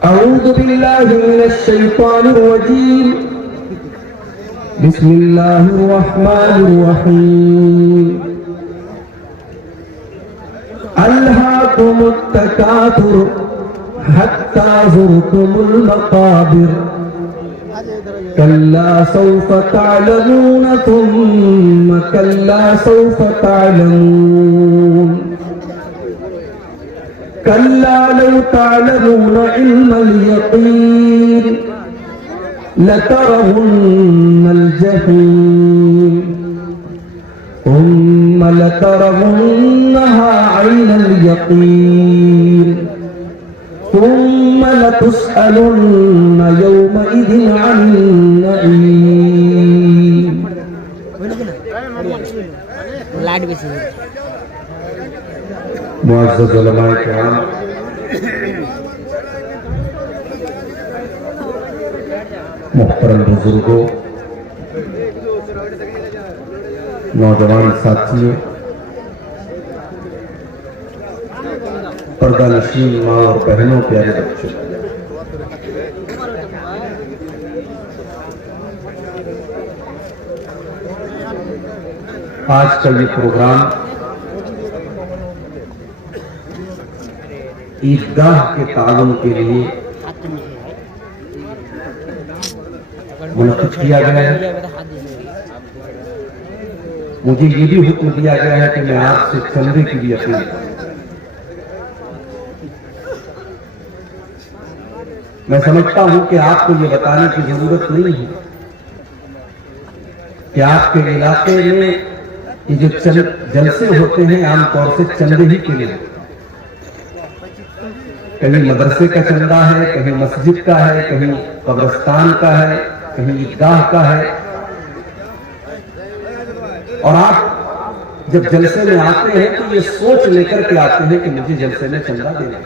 أعوذ بالله من الشيطان الرجيم. بسم الله الرحمن الرحيم. ألهاكم التكاثر حتى زرتم المقابر كلا سوف تعلمون ثم كلا سوف تعلمون كلا لو تعلمون علم اليقين لترون الجحيم ثم لترونها عين اليقين ثم لتسألن يومئذ عن النعيم. معزز علماء کرام، محترم بزرگوں، نوجوان ساتھیوں، پردہ نشین ماں اور بہنوں، پیارے بچوں، آج کا یہ پروگرام عیدگاہ کے تعاون کے لیے منعقد کیا گیا ہے. مجھے یہ بھی حکم دیا گیا ہے کہ میں آپ سے چندے کی بھی اپیل کروں. میں سمجھتا ہوں کہ آپ کو یہ بتانے کی ضرورت نہیں ہے کہ آپ کے علاقے میں یہ جو جلسے ہوتے ہیں عام طور سے چندے ہی کے لیے، کہیں مدرسے کا چندہ ہے، کہیں مسجد کا ہے، کہیں قبرستان کا ہے، کہیں عیدگاہ کا ہے. اور آپ جب جلسے میں آتے ہیں تو یہ سوچ لے کر کے آتے ہیں کہ مجھے جلسے میں چندہ دینا ہے.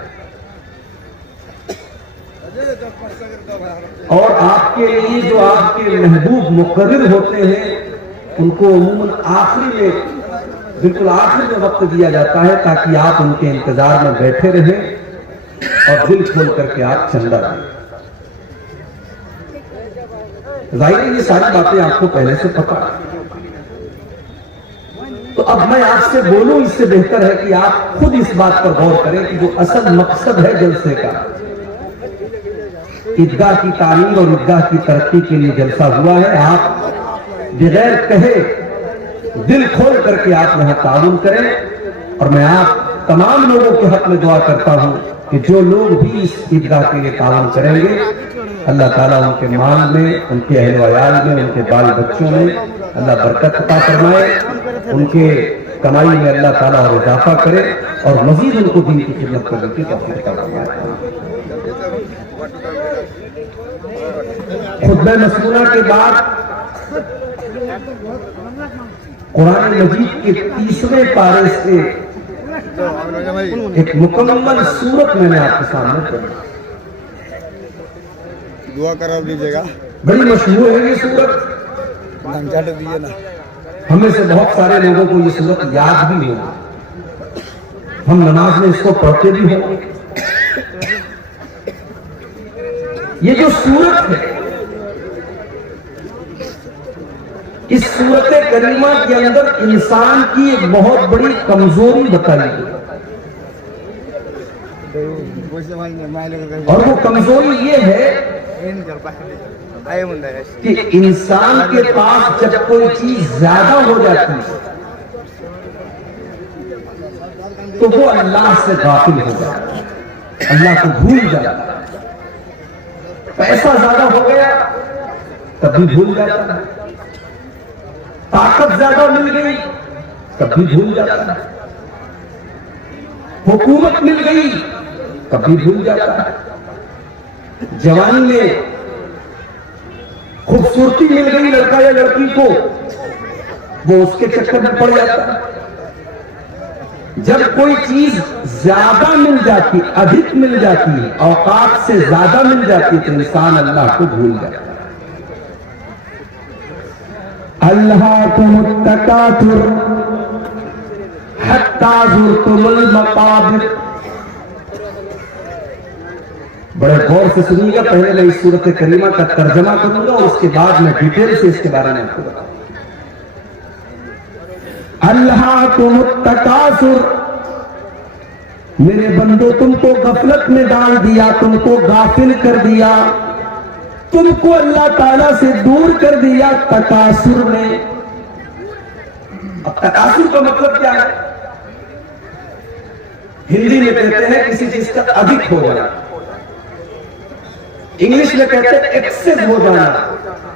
اور آپ کے لیے جو آپ کے محبوب مقرر ہوتے ہیں ان کو عموماً آخری میں، بالکل آخری میں وقت دیا جاتا ہے تاکہ آپ ان کے انتظار میں بیٹھے رہیں اور دل کھول کر کے آپ چندہ دیں. ظاہر ہے یہ ساری باتیں آپ کو پہلے سے پتہ ہے. تو اب میں آپ سے بولوں اس سے بہتر ہے کہ آپ خود اس بات پر غور کریں کہ جو اصل مقصد ہے جلسے کا، عیدگاہ کی تعمیر اور عیدگاہ کی ترقی کے لیے جلسہ ہوا ہے. آپ بغیر کہے دل کھول کر کے آپ یہاں تعاون کریں. اور میں آپ تمام لوگوں کے حق میں دعا کرتا ہوں کہ جو لوگ بھی اس عیدگاہ کے لیے تعاون کریں گے، اللہ تعالیٰ ان کے مال میں، ان کے اہل و عیال میں، ان کے بال بچوں میں اللہ برکت عطا فرمائے، ان کے کمائی میں اللہ تعالیٰ اور اضافہ کرے اور مزید ان کو دین کی خدمت کرنے کی توفیق عطا فرمائے. خطبہ مسنونہ کے بعد قرآن مجید کے 30ویں پارے سے ایک مکمل سورت میں نے آپ کے سامنے پڑھی. دعا کرا دیجیے گا. بڑی مشہور ہے یہ سورت. ہمیں سے بہت سارے لوگوں کو یہ سورت یاد بھی نہیں. ہم نماز میں اس کو پڑھتے بھی ہیں. یہ جو سورت ہے، اس سورت کریمہ کے اندر انسان کی ایک بہت بڑی کمزوری بتائی گئی، اور وہ کمزوری یہ ہے کہ انسان کے پاس جب کوئی چیز زیادہ ہو جاتی ہے تو وہ اللہ سے غافل ہو جاتا ہے، اللہ کو بھول جاتا ہے. پیسہ زیادہ ہو گیا تب بھی بھول جاتا ہے، طاقت زیادہ مل گئی تب بھی بھول جاتا ہے، حکومت مل گئی تب بھی بھول جاتا ہے، جوانی میں خوبصورتی مل گئی لڑکا یا لڑکی کو وہ اس کے چکر میں پڑ جاتا ہے. جب کوئی چیز زیادہ مل جاتی، ادھک مل جاتی ہے، اوقات سے زیادہ مل جاتی تو انسان اللہ کو بھول جاتا ہے. ألهاكم التكاثر حتى زرتم المقابر. بڑے غور سے سنیے گا. پہلے میں اس سورت کریمہ کا ترجمہ کروں گا اور اس کے بعد میں ڈیٹیل سے اس کے بارے میں آپ کو بتاؤں. الہاکم التکاثر، میرے بندو تم کو غفلت میں ڈال دیا، تم کو غافل کر دیا، تم کو اللہ تعالیٰ سے دور کر دیا تکاثر نے. اب تکاثر کا مطلب کیا ہے؟ ہندی میں کہتے ہیں کسی چیز کا ادھک ہو جانا، انگلش میں کہتے ہیں ایکسس ہو جانا،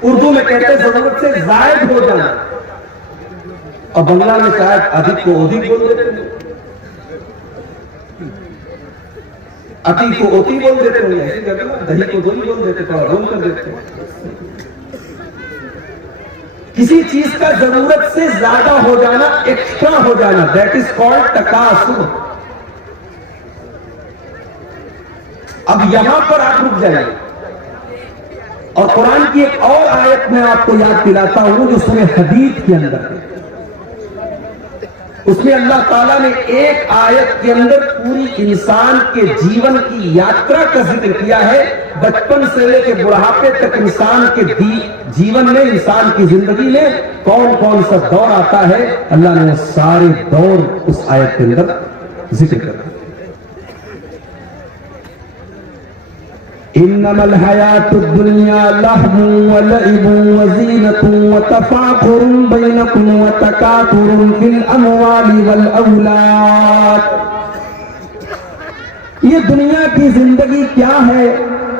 اردو میں کہتے ہیں ضرورت سے زائد ہو جانا، اور بنگلہ میں شاید ادھک کو ادھک بول دیتے ہیں، اتی کو اوتی بول دیتے ہیں، دہی کو دہی بول دیتے ہیں، اور روم کر دیتے ہیں. کسی چیز کا ضرورت سے زیادہ ہو جانا، ایکسٹرا ہو جانا، دیٹ از کالڈ تکاثر. اب یہاں پر آپ رک جائیں اور قرآن کی ایک اور آیت میں آپ کو یاد دلاتا ہوں جو سورہ حدید کے اندر ہے. اس میں اللہ تعالیٰ نے ایک آیت کے اندر پوری انسان کے جیون کی یاترا کا ذکر کیا ہے. بچپن سے لے کے بڑھاپے تک انسان کے جیون میں، انسان کی زندگی میں کون کون سا دور آتا ہے، اللہ نے وہ سارے دور اس آیت کے اندر ذکر کر. انما الحیات الدنیا لہو ولعب وزینۃ وتفاخر بینکم وتکاثر فی الاموال والاولاد. یہ دنیا کی زندگی کیا ہے؟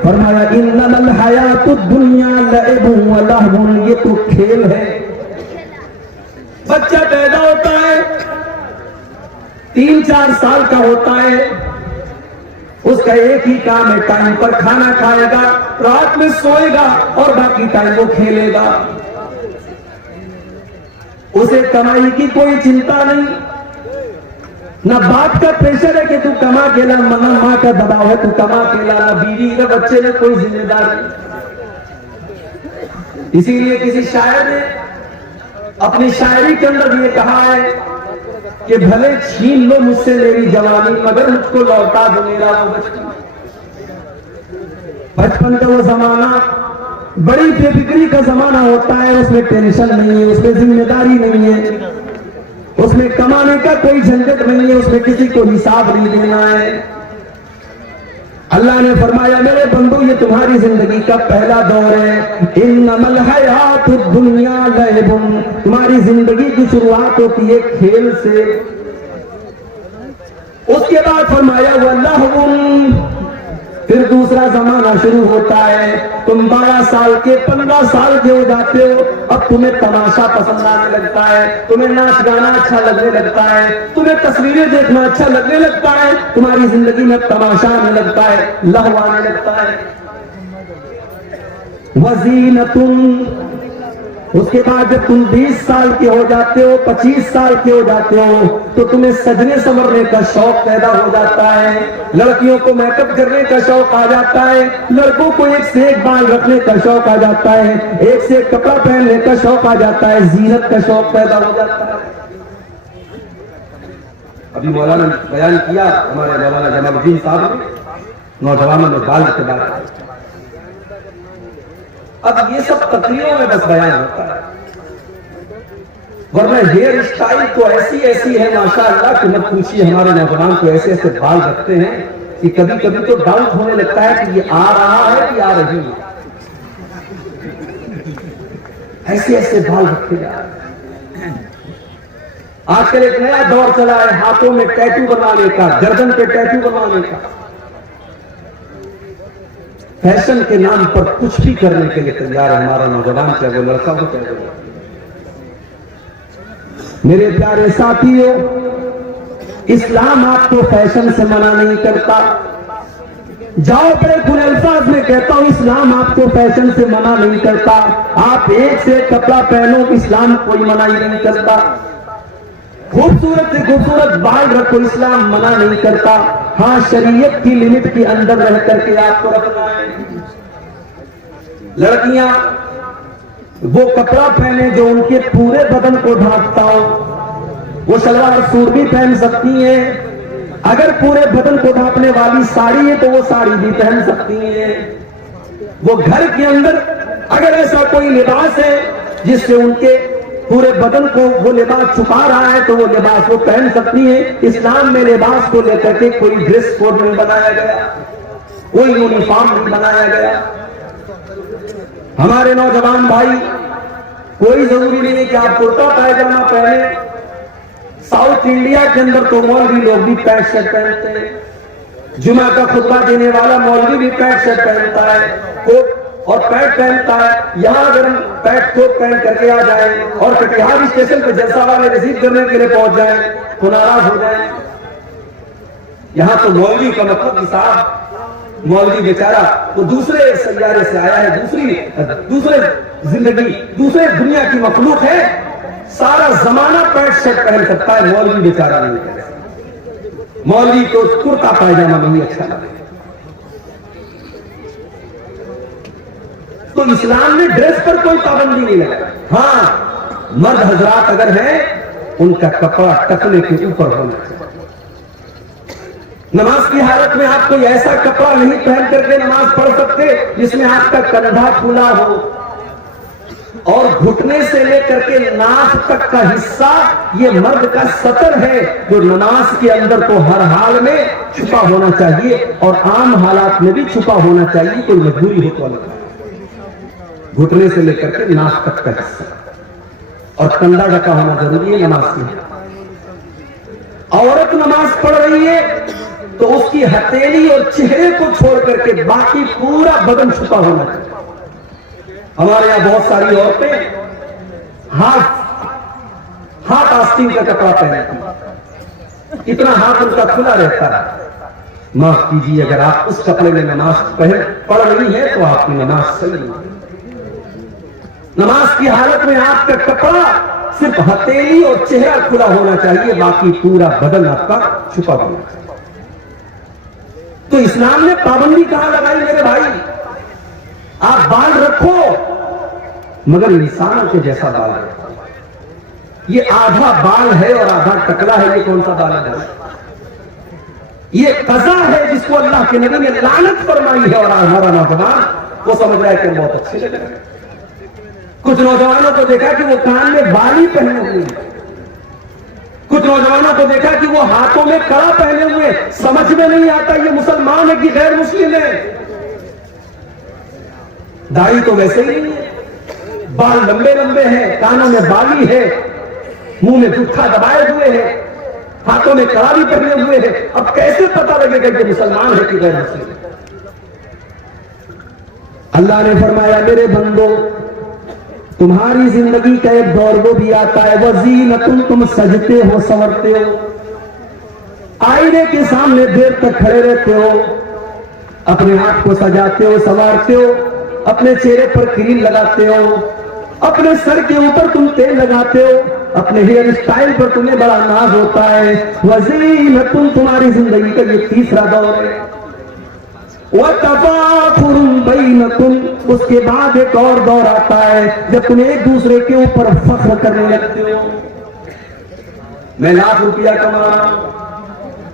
فرمایا انما الحیات الدنیا لعب ولہو، یہ تو کھیل ہے. بچہ پیدا ہوتا ہے، 3-4 سال کا ہوتا ہے، اس کا ایک ہی کام ہے، ٹائم پر کھانا کھائے گا، رات میں سوئے گا اور باقی ٹائم وہ کھیلے گا. اسے کمائی کی کوئی چنتا نہیں، نہ باپ کا پریشر ہے کہ تو کما کے لا، نہ ماں کا دباؤ ہے تو کما کے لا، نہ بیوی نہ بچے نے کوئی ذمہ داری. اسی لیے کسی شاعر نے اپنی شاعری کے اندر یہ کہا ہے کہ بھلے چھین لو مجھ سے میری جوانی مگر مجھ کو لوٹا دو میرا وہ بچپن. بچپن کا وہ زمانہ بڑی بے فکری کا زمانہ ہوتا ہے، اس میں ٹینشن نہیں ہے، اس میں ذمہ داری نہیں ہے، اس میں کمانے کا کوئی جھنجٹ نہیں ہے، اس میں کسی کو حساب نہیں دینا ہے. اللہ نے فرمایا میرے بندو یہ تمہاری زندگی کا پہلا دور ہے. انما الحیات الدنیا لعب، تمہاری زندگی کی شروعات ہوتی ہے کھیل سے. اس کے بعد فرمایا وَلَهْوٌ، پھر دوسرا زمانہ شروع ہوتا ہے. تم 12 سال کے 15 سال کے ہو جاتے ہو، اب تمہیں تماشا پسند آنے لگتا ہے، تمہیں ناچ گانا اچھا لگنے لگتا ہے، تمہیں تصویریں دیکھنا اچھا لگنے لگتا ہے، تمہاری زندگی میں تماشا آنے لگتا ہے، لہو آنے لگتا ہے. وزینۃ، اس کے بعد جب تم 20 سال کے ہو جاتے ہو، 25 سال کے ہو جاتے ہو تو تمہیں سجنے سنورنے کا شوق پیدا ہو جاتا ہے. لڑکیوں کو میک اپ کرنے کا شوق آ جاتا ہے، لڑکوں کو ایک سے ایک بال رکھنے کا شوق آ جاتا ہے، ایک سے ایک کپڑا پہننے کا شوق آ جاتا ہے، زینت کا شوق پیدا ہو جاتا ہے. ابھی مولانا نے بیان کیا، ہمارے مولانا جمال الدین صاحب نے نوجوانوں میں بال کے بارے میں. اب یہ سب تقریروں میں بس بیان ہوتا ہے، ورنہ ہیئر اسٹائل تو ایسی ایسی ہے ماشاءاللہ کہ مت پوچھیے. ہمارے نوجوان تو ایسے ایسے بال رکھتے ہیں کہ کبھی کبھی تو ڈاؤٹ ہونے لگتا ہے کہ یہ آ رہا ہے کہ آ رہی ہے. ایسے ایسے بال رکھے جا رہے ہیں. آج کل ایک نیا دور چلا ہے ہاتھوں میں ٹیٹو بنانے کا، گردن پہ ٹیٹو بنانے کا. فیشن کے نام پر کچھ بھی کرنے کے لیے تیار ہے ہمارا نوجوان، چاہے وہ لڑکا ہو چاہے وہ. میرے پیارے ساتھیوں، اسلام آپ کو فیشن سے منع نہیں کرتا. جاؤ بڑے کھلے الفاظ میں کہتا ہوں، اسلام آپ کو فیشن سے منع نہیں کرتا. آپ ایک سے ایک کپڑا پہنو، اسلام کوئی منع ہی نہیں کرتا. خوبصورت سے خوبصورت بال رکھو، اسلام منع نہیں کرتا. ہاں شریعت کی لمٹ کے اندر رہ کر کے آپ کو رکھنا ہے. لڑکیاں وہ کپڑا پہنے جو ان کے پورے بدن کو ڈھانپتا ہو. وہ شلوار سوٹ بھی پہن سکتی ہیں، اگر پورے بدن کو ڈھانپنے والی ساڑی ہے تو وہ ساڑی بھی پہن سکتی ہیں. وہ گھر کے اندر اگر ایسا کوئی لباس ہے جس سے ان کے پورے بدن کو وہ لباس چھپا رہا ہے تو وہ لباس وہ پہن سکتی ہیں. اسلام میں لباس کو لے کر کے کوئی ڈریس کوڈ نہیں بنایا گیا, کوئی یونیفارم نہیں بنایا گیا. ہمارے نوجوان بھائی, کوئی ضروری نہیں ہے کہ آپ کرتا پائجامہ پہنے. ساؤتھ انڈیا کے اندر تو مولوی لوگ بھی پینٹ شرٹ پہنتے ہیں. جمعہ کا خطبہ دینے والا مولوی بھی پینٹ شرٹ پہنتا ہے, کوٹ اور پینٹ پہنتا ہے. یہاں اگر ہم پینٹ کوٹ پہن کر کے آ جائیں اور کٹیہار اسٹیشن پہ جلسہ والے ریسیو کرنے کے لیے پہنچ جائیں تو ناراض ہو جائیں. یہاں تو مولوی کا مطلب صاحب مولوی بیچارہ وہ دوسرے سیارے سے آیا ہے, دوسرے زندگی, دوسرے دنیا کی مخلوق ہے. سارا زمانہ پینٹ شرٹ پہن سکتا ہے, مولوی بیچارہ نہیں پہن سکتا. مولوی کو کرتا پائجامہ نہیں اچھا لگے. تو اسلام نے ڈریس پر کوئی پابندی نہیں لگائی. ہاں, مرد حضرات اگر ہیں ان کا کپڑا ٹکنے کے اوپر ہونا چاہیے. نماز کی حالت میں آپ کوئی ایسا کپڑا نہیں پہن کر کے نماز پڑھ سکتے جس میں آپ کا کندھا کھلا ہو اور گھٹنے سے لے کر کے ناک تک کا حصہ یہ مرد کا سطر ہے جو نماز کے اندر تو ہر حال میں چھپا ہونا چاہیے اور عام حالات میں بھی چھپا ہونا چاہیے. کوئی مجبوری ہو تو الگ. گھٹنے سے لے کر کے ناک تک کا حصہ اور کندھا ڈھکا ہونا ضروری ہے نماز میں. عورت نماز پڑھ رہی ہے تو اس کی ہتھیلی اور چہرے کو چھوڑ کر کے باقی پورا بدن چھپا ہونا چاہیے. ہمارے یہاں بہت ساری عورتیں ہاتھ آستین کا کپڑا پہنتی ہیں, اتنا ہاتھ ان کا کھلا رہتا ہے. معاف کیجیے, اگر آپ اس کپڑے میں نماز پڑھ رہی ہیں تو آپ کی نماز صحیح نہیں. نماز کی حالت میں آپ کا کپڑا صرف ہتھیلی اور چہرہ کھلا ہونا چاہیے, باقی پورا بدن آپ کا چھپا ہونا چاہیے. تو اسلام نے پابندی کہاں لگائی میرے بھائی؟ آپ بال رکھو مگر انسانوں کے جیسا بال رکھو. یہ آدھا بال ہے اور آدھا ٹکلا ہے, یہ کون سا بال ہے؟ یہ قضا ہے جس کو اللہ کے نبی نے لعنت فرمائی ہے. اور ہمارا نوجوان وہ سمجھ رہا ہے کہ بہت اچھے لگ رہے ہیں. کچھ نوجوانوں کو دیکھا کہ وہ کان میں بالی پہنے ہوئے ہیں, کچھ نوجوانوں کو دیکھا کہ وہ ہاتھوں میں کڑا پہنے ہوئے. سمجھ میں نہیں آتا یہ مسلمان ہے کہ غیر مسلم ہے. داڑھی تو ویسے ہی نہیں ہے, بال لمبے لمبے ہیں, کانوں میں بالی ہے, منہ میں گٹھا دبائے ہوئے ہیں, ہاتھوں میں کڑا بھی پہنے ہوئے ہیں. اب کیسے پتہ لگے گا کہ مسلمان ہے کہ غیر مسلم ہے؟ اللہ نے فرمایا میرے بندو تمہاری زندگی کا ایک دور وہ بھی آتا ہے وزینتن, تم سجتے ہو سنورتے ہو, آئینے کے سامنے دیر تک کھڑے رہتے ہو, اپنے ہاتھ کو سجاتے ہو سنوارتے ہو, اپنے چہرے پر کریم لگاتے ہو, اپنے سر کے اوپر تم تیل لگاتے ہو, اپنے ہیئر اسٹائل پر تمہیں بڑا ناز ہوتا ہے. وزینتن تمہاری زندگی کا یہ تیسرا دور ہے. وَتَفَاخُرٌ بَيْنَكُمْ اس کے بعد ایک اور دور آتا ہے جب تم ایک دوسرے کے اوپر فخر کرنے لگتے ہو. میں لاکھ روپیہ کما رہا ہوں,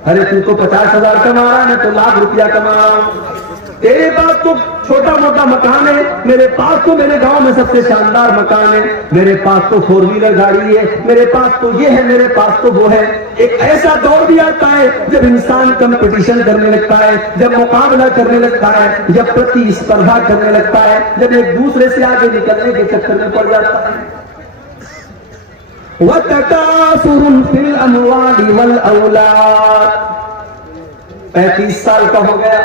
ارے تو 50,000 کما رہا ہے, میں تو لاکھ روپیہ کما رہا ہوں. تیرے پاس تو چھوٹا موٹا مکان ہے, میرے پاس تو میرے گاؤں میں سب سے شاندار مکان ہے, میرے پاس تو 4 ویلر گاڑی ہے, میرے پاس تو یہ ہے, میرے پاس تو وہ ہے. ایک ایسا دور بھی آتا ہے جب انسان کمپٹیشن کرنے لگتا ہے, جب مقابلہ کرنے لگتا ہے, جب پرتی اسپردھا کرنے لگتا ہے, جب ایک دوسرے سے آگے نکلنے کے چکر میں پڑ جاتا ہے. وَتَكَاثُرٌ فِي الْأَمْوَالِ وَالْأَوْلَادِ 35 سال کا ہو گیا,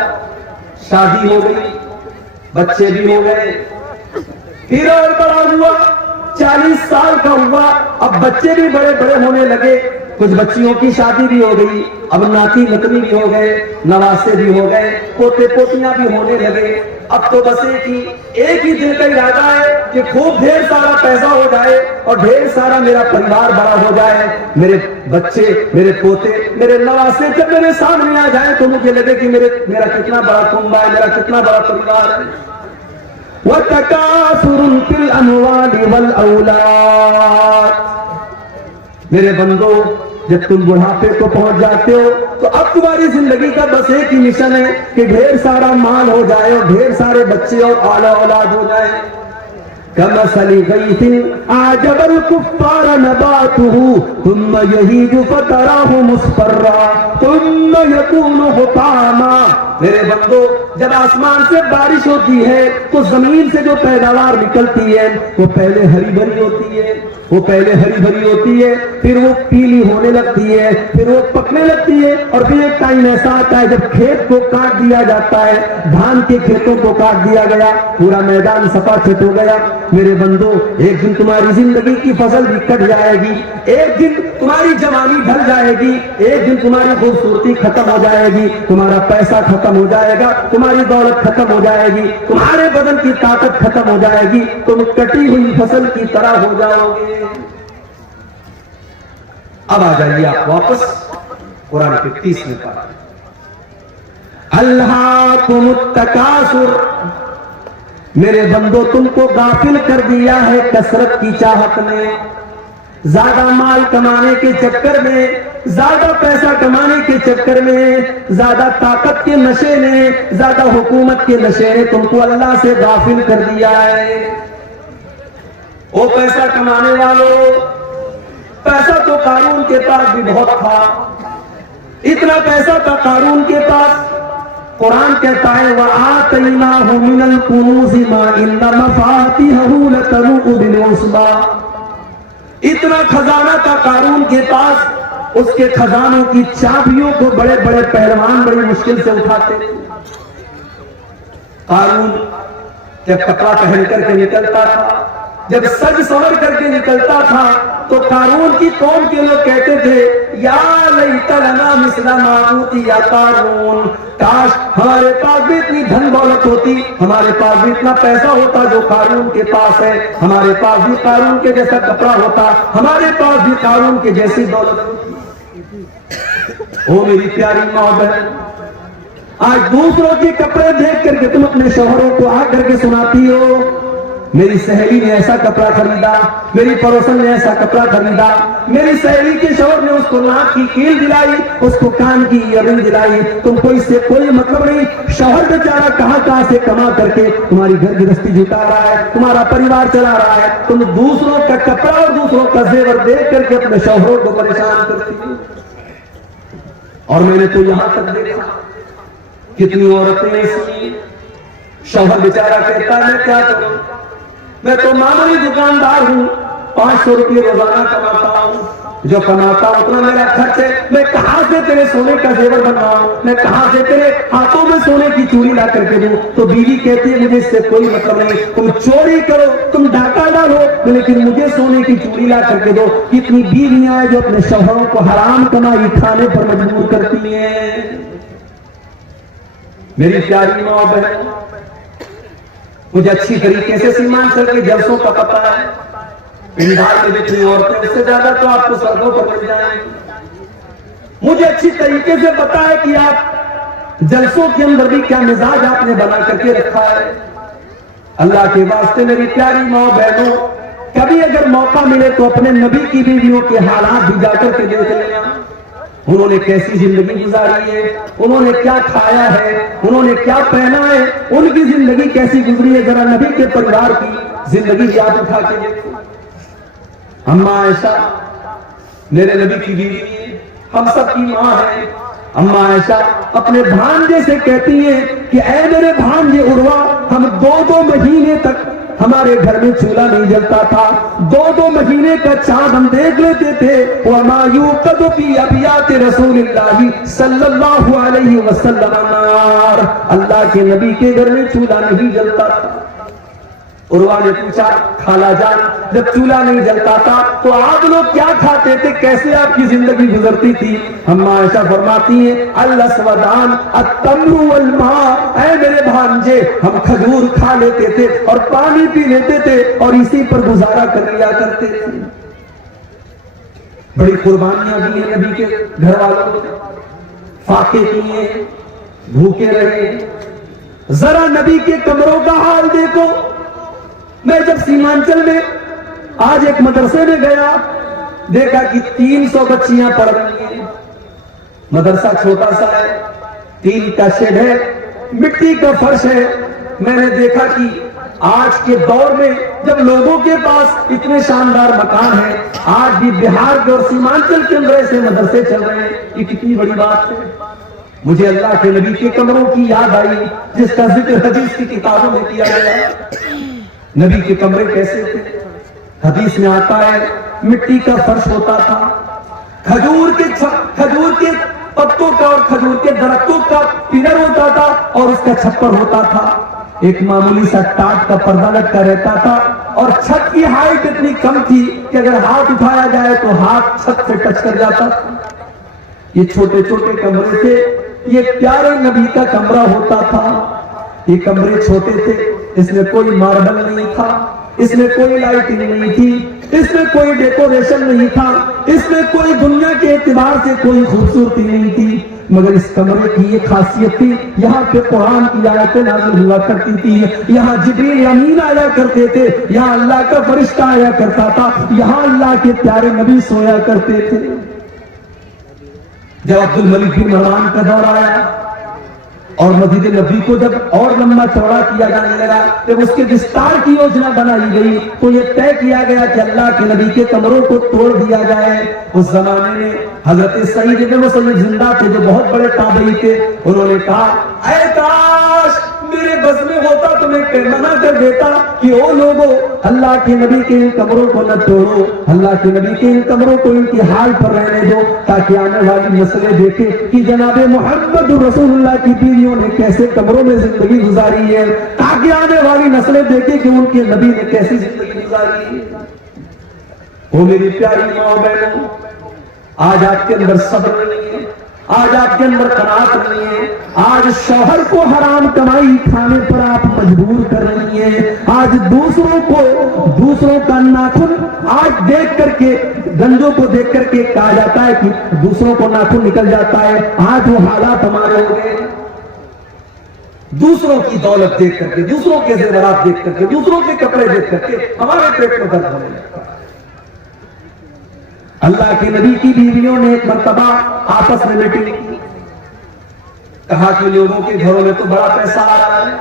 شادی ہو گئی, بچے بھی ہو گئے, پھر اور بڑا ہوا, 40 سال کا ہوا, اب بچے بھی بڑے بڑے ہونے لگے, کچھ بچیوں کی شادی بھی ہو گئی, اب ناتی نتنی بھی ہو گئے, نواسے بھی ہو گئے, پوتے پوتیاں بھی ہونے لگے. اب تو بس ایک ہی دل کا ارادہ ہے کہ خوب ڈھیر سارا پیسہ ہو جائے اور ڈھیر سارا میرا پریوار بڑا ہو جائے, میرے بچے, میرے پوتے, میرے نواسے جب میرے سامنے آ جائیں تو مجھے لگے کہ میرا کتنا بڑا کنبہ ہے, میرا کتنا بڑا پریوار ہے. وَتَكَاثُرٌ فِي الْأَمْوَالِ وَالْأَوْلَادِ میرے بندو جب تم بڑھاپے کو پہنچ جاتے ہو تو اب تمہاری زندگی کا بس ایک ہی مشن ہے کہ ڈھیر سارا مال ہو جائے اور ڈھیر سارے بچے اور اعلیٰ اولاد ہو جائے. كمثل غيث أعجب الكفار نباته ثم يهيج فتراه مصفرا ثم يكون حطاما. میرے بندو، جب آسمان سے بارش ہوتی ہے تو زمین سے جو پیداوار نکلتی ہے وہ پہلے ہری بھری ہوتی ہے، پھر وہ پیلی ہونے لگتی ہے، پھر وہ پکنے لگتی ہے، اور پھر ایک ٹائم ایسا آتا ہے جب کھیت کو کاٹ دیا جاتا ہے، دھان کے کھیتوں کو کاٹ دیا گیا، پورا میدان صفا چھٹ ہو گیا. میرے بندو، ایک دن تمہاری زندگی کی فصل بھی کٹ جائے گی، ایک دن تمہاری جوانی ڈھل جائے گی، ایک دن تمہاری خوبصورتی ختم ہو جائے گی، تمہارا پیسہ ختم ہو جائے گا، تمہاری دولت ختم ہو جائے گی، تمہارے بدن کی طاقت ختم ہو جائے گی، تم کٹی ہوئی فصل کی طرح ہو جاؤ گے. اب آ جائیے آپ واپس قرآن کے 30ویں پارے. الہاکم التکاثر. میرے بندو، تم کو غافل کر دیا ہے کثرت کی چاہت نے، زیادہ مال کمانے کے چکر میں، زیادہ پیسہ کمانے کے چکر میں، زیادہ طاقت کے نشے نے، زیادہ حکومت کے نشے نے تم کو اللہ سے غافل کر دیا ہے. وہ پیسہ کمانے والوں، پیسہ تو قارون کے پاس بھی بہت تھا، اتنا پیسہ تھا قارون کے پاس. قرآن کہتا ہے وَآتَيْنَاهُ مِنَ الْكُنُوزِ مَا إِنَّ مَفَاتِحَهُ لَتَنُوءُ بِالْعُصْبَةِ. اتنا خزانہ تھا قارون کے پاس، اس کے خزانوں کی چابیوں کو بڑے بڑے پہلوان بڑی مشکل سے اٹھاتے تھے. قارون جب کپڑا پہن کر کے نکلتا تھا، جب سج سور کر کے نکلتا تھا، تو قارون کی قوم کے لوگ کہتے تھے یا لیت لنا مثل ما اوتی یا قارون، کاش ہمارے پاس بھی اتنی دھن دولت ہوتی، ہمارے پاس بھی اتنا پیسہ ہوتا جو قارون کے پاس ہے، ہمارے پاس بھی قارون کے جیسا کپڑا ہوتا، ہمارے پاس بھی قارون کے جیسی دولت ہوتی. او میری پیاری ماں بہن، آج دوسروں کے کپڑے دیکھ کر کے تم اپنے شوہروں کو آ کر کے سناتی ہو میری سہیلی نے ایسا کپڑا خریدا، میری پڑوسن نے ایسا کپڑا خریدا، میری سہیلی کے شوہر نے اس کو ناک کی کیل دلائی، اس کو کان کی ایئرنگ دلائی. تم کو اس سے کوئی مطلب نہیں. شوہر بیچارہ کہاں سے کما کر کے تمہاری گھر گرہستی جتا رہا ہے، تمہارا پریوار چلا رہا ہے، تم دوسروں کا کپڑا اور دوسروں کا زیور دیکھ کر کے اپنے شوہروں کو پریشان کرتی ہو. اور میں نے تو یہاں تک دیکھا کتنی عورتیں ایسی، شوہر بیچارہ کہتا ہے میں کیا کروں، میں تو معمولی دکاندار ہوں، 500 روپے روزانہ کماتا ہوں، جو کماتا ہوں اتنا میرا خرچ ہے، میں کہاں سے تیرے سونے کا زیور بنواؤں، میں کہاں سے تیرے ہاتھوں میں سونے کی چوڑی لا کر کے دوں. تو بیوی کہتی ہے مجھے اس سے کوئی مطلب نہیں، تم چوری کرو، تم ڈاکہ ڈالو، لیکن مجھے سونے کی چوڑی لا کر کے دو. کتنی بیویاں ہیں جو اپنے شوہروں کو حرام کمائی کھانے پر مجبور کرتی ہیں. میری پیاری ماں بہن، مجھے اچھی طریقے سے سیمانچل کے جلسوں کا پتہ ہے، پنڈال میں جتنی عورتیں اس سے زیادہ تو آپ کو سردوں پر مل جائیں گی. مجھے اچھی طریقے سے پتہ ہے کہ آپ جلسوں کے اندر بھی کیا مزاج آپ نے بنا کر کے رکھا ہے. اللہ کے واسطے میری پیاری ماں بہنوں، کبھی اگر موقع ملے تو اپنے نبی کی بیویوں کے حالات بھی جا کر کے دیکھ لینا. انہوں نے کیسی زندگی گزاری ہے، انہوں نے کیا کھایا ہے، انہوں نے کیا پہنا ہے، ان کی زندگی کیسی گزری ہے. ذرا نبی کے پریوار کی زندگی یاد اٹھا کے دیکھو. اماں عائشہ میرے نبی کی بیوی ہے، ہم سب کی ماں ہے. اماں عائشہ اپنے بھانجے سے کہتی ہیں کہ اے میرے بھانجے عروہ، ہم 2 مہینے تک ہمارے گھر میں چولہا نہیں جلتا تھا، 2 مہینے کا چاند ہم دیکھ لیتے تھے. وَمَا يُوْقَدُ فِي أَبْيَاتِ رَسُولِ اللَّهِ صلی اللہ علیہ وسلم نار. اللہ کے نبی کے گھر میں چولہا نہیں جلتا تھا. عروہ نے پوچھا خالہ جان، جب چولہا نہیں جلتا تھا تو آپ لوگ کیا کھاتے تھے، کیسے آپ کی زندگی گزرتی تھی؟ اماں عائشہ فرماتی ہیں الاسودان التمر والماء، اے میرے بھانجے ہم کھجور کھا لیتے تھے اور پانی پی لیتے تھے اور اسی پر گزارا کر لیا کرتے تھے. بڑی قربانیاں دی ہیں نبی کے گھر والوں نے، فاقے کیے، بھوکے رہے. ذرا نبی کے کمروں کا حال دیکھو. میں جب سیمانچل میں آج ایک مدرسے میں گیا دیکھا کہ 300 بچیاں پڑھ رہی ہیں. مدرسہ چھوٹا سا ہے, ٹین کا شیڈ ہے, مٹی کا فرش ہے. میں نے دیکھا کہ آج کے دور میں جب لوگوں کے پاس اتنے شاندار مکان ہیں, آج بھی بہار کے اور سیمانچل کے اندر ایسے مدرسے چل رہے ہیں, یہ کتنی بڑی بات ہے. مجھے اللہ کے نبی کے کمروں کی یاد آئی جس کا ذکر حدیث کی کتابوں میں کیا گیا. نبی کے کمرے کیسے تھے؟ حدیث میں آتا ہے مٹی کا فرش ہوتا تھا, کھجور کے پتوں کا اور کھجور کے درختوں کا پلر ہوتا تھا اور اس کا چھپر ہوتا تھا. ایک معمولی سا ٹاٹ کا پردہ لٹکا رہتا تھا اور چھت کی ہائٹ اتنی کم تھی کہ اگر ہاتھ اٹھایا جائے تو ہاتھ چھت سے ٹچ کر جاتا تھا. یہ چھوٹے چھوٹے کمرے تھے, یہ پیارے نبی کا کمرہ ہوتا تھا. یہ کمرے چھوٹے تھے, اس میں کوئی ماربل نہیں تھا, اس میں کوئی لائٹنگ نہیں تھی, اس میں کوئی ڈیکوریشن نہیں تھا, اس میں کوئی دنیا کے اعتبار سے کوئی خوبصورتی نہیں تھی. مگر اس کمرے کی یہ خاصیت تھی, یہاں پہ قرآن کی آیتیں نازل ہوا کرتی تھی, یہاں جبریل امین آیا کرتے تھے, یہاں اللہ کا فرشتہ آیا کرتا تھا, یہاں اللہ کے پیارے نبی سویا کرتے تھے. جب عبد الملک بن مروان کا دور آیا اور مسجد نبی کو جب اور لمبا چوڑا کیا جانے لگا, جب اس کے وستار کی یوجنا بنائی گئی تو یہ طے کیا گیا کہ اللہ کے نبی کے کمروں کو توڑ دیا جائے. اس زمانے میں حضرت سعید بن مسیب زندہ تھے جو بہت بڑے تابعی تھے. انہوں نے کہا اے کاش میرے بس میں ہوتا تو میں منع کر دیتا کہ او لوگوں, اللہ کے نبی کے ان کمروں کو نہ توڑو, اللہ کے نبی کے ان کمروں کو ان کی حال پر رہنے دو, تاکہ آنے والی نسلیں دیکھیں کہ جناب محمد رسول اللہ کی بیویوں نے کیسے کمروں میں زندگی گزاری ہے, تاکہ آنے والی نسلیں دیکھیں کہ ان کے نبی نے کیسی زندگی گزاری ہے. وہ میری پیاری ماں بہنوں, آج آپ کے اندر صبر نہیں ہے, آج آپ کے اندر قناعت نہیں ہے, آج شوہر کو حرام کمائی کھانے پر آپ مجبور کر رہی ہیں, آج دوسروں کا ناخن آج دیکھ کر کے, گنجوں کو دیکھ کر کے کہا جاتا ہے کہ دوسروں کو ناخن نکل جاتا ہے. آج وہ حالات ہمارے ہو گئے, دوسروں کی دولت دیکھ کر کے, دوسروں کے زیورات دیکھ کر کے, دوسروں کے کپڑے دیکھ کر کے ہمارے پیٹ میں درد ہونے لگتا ہے. اللہ کے نبی کی بیویوں نے ایک مرتبہ آپس میں میٹنگ کی, کہا کہ لوگوں کے گھروں میں تو بڑا پیسہ آ رہا ہے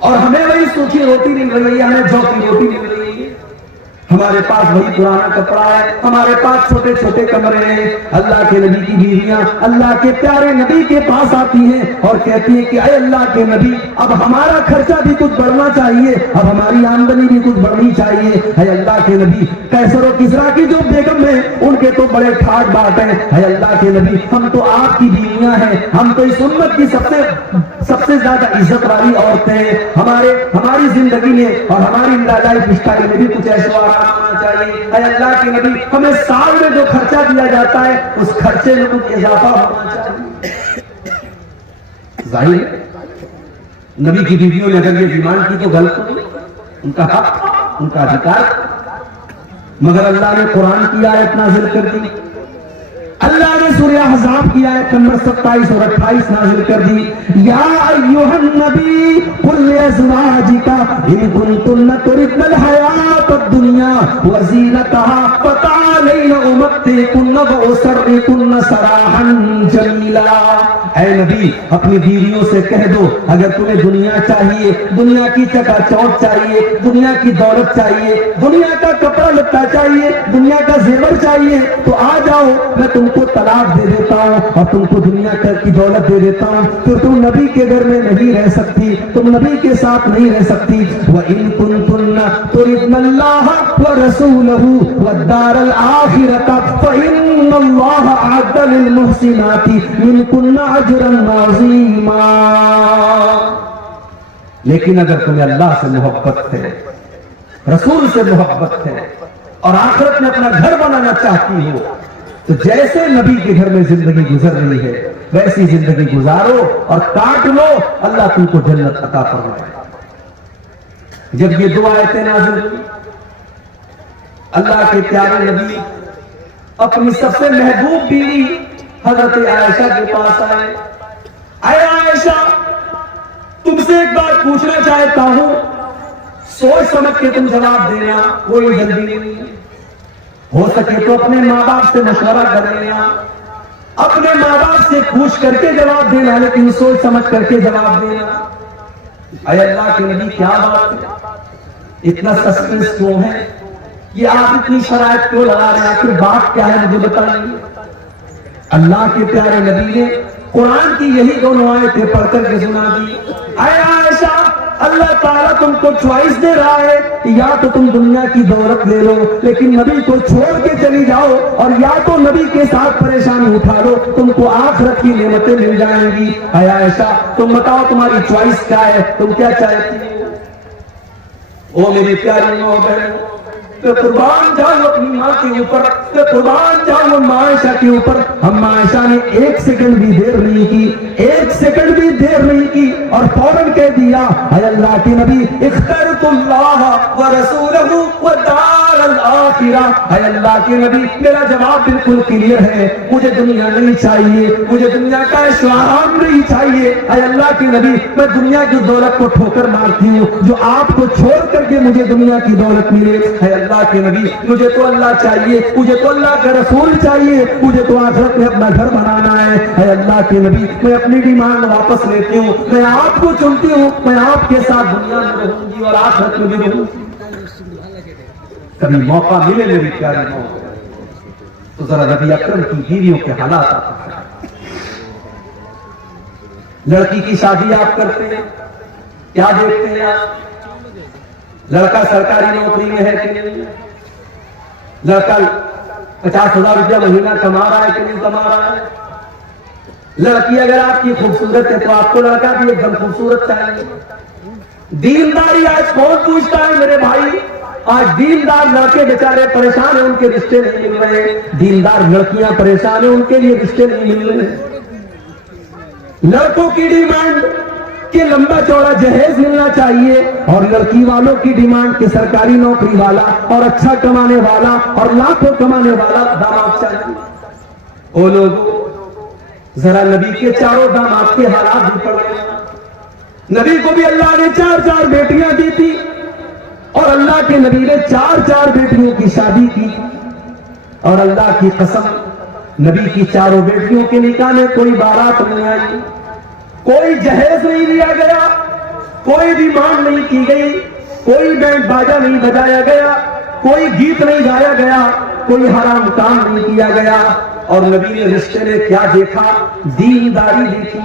اور ہمیں وہی سوکھی روٹی مل رہی ہے, ہمیں جو کی روٹی مل رہی ہے, ہمارے پاس وہی پرانا کپڑا ہے, ہمارے پاس چھوٹے چھوٹے کمرے ہیں. اللہ کے نبی کی بیویاں اللہ کے پیارے نبی کے پاس آتی ہیں اور کہتی ہیں کہ اے اللہ کے نبی, اب ہمارا خرچہ بھی کچھ بڑھنا چاہیے, اب ہماری آمدنی بھی کچھ بڑھنی چاہیے. اے اللہ کے نبی, قیصر و کسریٰ کی جو بیگم ہیں ان کے تو بڑے ٹھاٹ بات ہیں. اے اللہ کے نبی, ہم تو آپ کی بیویاں ہیں, ہم تو اس امت کی سب سے زیادہ عزت والی عورتیں ہیں. ہماری زندگی میں اور ہماری لائف اسٹائل میں بھی کچھ ایسا آنا چاہیے. اے اللہ کے نبی, ہمیں سال میں جو خرچہ دیا جاتا ہے اس خرچے میں کچھ اضافہ ہونا چاہیے. ظاہر ہے نبی کی بیویوں نے اگر یہ ڈیمانڈ کی تو غلط نہیں, ان کا حق, ان کا ادھیکار, مگر اللہ نے قرآن کی آیت نازل کر دی. اللہ نے سورہ احزاب کی آیت نمبر 27 اور 28 نازل کر دی. یا ایھا النبی قل لازواجک ان کنتن تردن الحیات الدنیا وزینتها فتعالین امتعکن واسرحکن سراحا جمیلا. اے نبی, اپنی بیویوں سے کہہ دو اگر تمہیں دنیا چاہیے, دنیا کی چکا چوٹ چاہیے, دنیا کی دولت چاہیے, دنیا کا کپڑا لتا چاہیے, دنیا کا زیور چاہیے تو آ جاؤ, میں تم کو طلاق دے دیتا ہوں اور تم کو دنیا کی دولت دے دیتا ہوں. پھر تم نبی کے گھر میں نہیں رہ سکتی, تم نبی کے ساتھ نہیں رہ سکتی. وَإِن كُنتُنَّ تُرِدْنَ اللَّهَ وَرَسُولَهُ وَالدَّارَ الْآخِرَةَ فَإِنَّ اللَّهَ أَعَدَّ لِلْمُحْسِنَاتِ مِنكُنَّ أَجْرًا عَظِيمًا. لیکن اگر تمہیں اللہ سے محبت ہے, رسول سے محبت ہے اور آخرت میں اپنا گھر بنانا چاہتی ہو تو جیسے نبی کے گھر میں زندگی گزر رہی ہے ویسی زندگی گزارو اور کاٹ لو, اللہ تم کو جنت عطا فرمائے. جب یہ دو آیتیں نازل ہوئی, اللہ کے پیارے نبی اپنی سب سے محبوب بیوی حضرت عائشہ کے پاس آئے. اے عائشہ, تم سے ایک بات پوچھنا چاہتا ہوں, سوچ سمجھ کے تم جواب دینا, کوئی جلدی نہیں ہے. ہو سکے تو اپنے ماں باپ سے مشورہ کر لینا، اپنے ماں باپ سے پوچھ کر کے جواب دینا، لیکن سوچ سمجھ کر کے جواب دینا۔ اے اللہ کے نبی کیا بات ہے، اتنا سسپینس کیوں ہے، یہ آپ اتنی شرائط کیوں لگا رہے ہیں، آخر بات کیا ہے مجھے بتائیے۔ اللہ کے پیارے نبی نے قرآن کی یہی دونوں آیتیں پڑھ کر کے سنا دی۔ اے عائشہ، اللہ تعالیٰ تم کو چوائس دے رہا ہے، یا تو تم دنیا کی دولت لے لو لیکن نبی کو چھوڑ کے چلی جاؤ، اور یا تو نبی کے ساتھ پریشانی اٹھا لو، تم کو آخرت کی نعمتیں مل جائیں گی۔ اے عائشہ تم بتاؤ تمہاری چوائس کیا ہے، تم کیا چاہتی ہو؟ او میری پیاری ماں بہنوں، قربان جاؤ اپنی ماں کے اوپر، قربان جاؤ ماں عائشہ کے اوپر۔ ہم عائشہ نے ایک سیکنڈ بھی دیر نہیں کی، ایک سیکنڈ بھی دیر نہیں کی، اور فوراً کہہ دیا اے اللہ کے نبی اخترت اللہ ورسولہ والدار الآخرہ۔ اے اللہ کے نبی میرا جواب بالکل کلیئر ہے، مجھے دنیا نہیں چاہیے، مجھے دنیا کا عیش و آرام نہیں چاہیے۔ اے اللہ کے نبی میں دنیا کی دولت کو ٹھوکر مارتی ہوں، جو آپ کو چھوڑ کر کے مجھے دنیا کی دولت ملے۔ اے اللہ کے نبی مجھے تو اللہ چاہیے، مجھے تو اللہ کا رسول چاہیے، مجھے تو آخرت میں اپنا گھر بنانا ہے۔ اے اللہ کے نبی میں اپنی ڈیمانڈ واپس لیتی ہوں، میں آپ کو چنتی ہوں، میں آپ کے ساتھ دنیا میں رہوں گی اور آخرت میں بھی رہوں گی۔ کبھی موقع ملے میری پیاری ماں تو ذرا نبی اکرم کی بیویوں کے حالات آتے ہیں۔ لڑکی کی شادی آپ کرتے ہیں، کیا دیکھتے ہیں آپ؟ لڑکا سرکاری نوکری میں ہے کہ نہیں، لڑکا 50,000 روپیہ مہینہ کما رہا ہے کہ نہیں کما رہا ہے، لڑکی اگر آپ کی خوبصورت ہے تو آپ کو لڑکا بھی ایک دم خوبصورت چاہیے۔ دینداری آج کون پوچھتا ہے میرے بھائی؟ آج دیندار لڑکے بیچارے پریشان ہیں، ان کے رشتے نہیں مل رہے، دیندار لڑکیاں پریشان ہیں، ان کے لیے رشتے نہیں مل رہے۔ لڑکوں کی ڈیمانڈ کہ لمبا چوڑا جہیز ملنا چاہیے، اور لڑکی والوں کی ڈیمانڈ کہ سرکاری نوکری والا اور اچھا کمانے والا اور لاکھوں کمانے والا داماد چاہیے۔ او لوگوں ذرا نبی کے چاروں داماد کے حالات بھی پڑھ گئے۔ نبی کو بھی اللہ نے 4 بیٹیاں دی تھی، اور اللہ کے نبی نے 4 بیٹیوں کی شادی کی، اور اللہ کی قسم نبی کی 4 بیٹیوں کے نکاح میں کوئی بارات نہیں آئی، کوئی جہیز نہیں لیا گیا، کوئی ڈیمانڈ نہیں کی گئی، کوئی بینڈ باجا نہیں بجایا گیا، کوئی گیت نہیں گایا گیا، کوئی حرام کام نہیں کیا گیا۔ اور نبی نے رشتے نے کیا دیکھا؟ دینداری دیکھی۔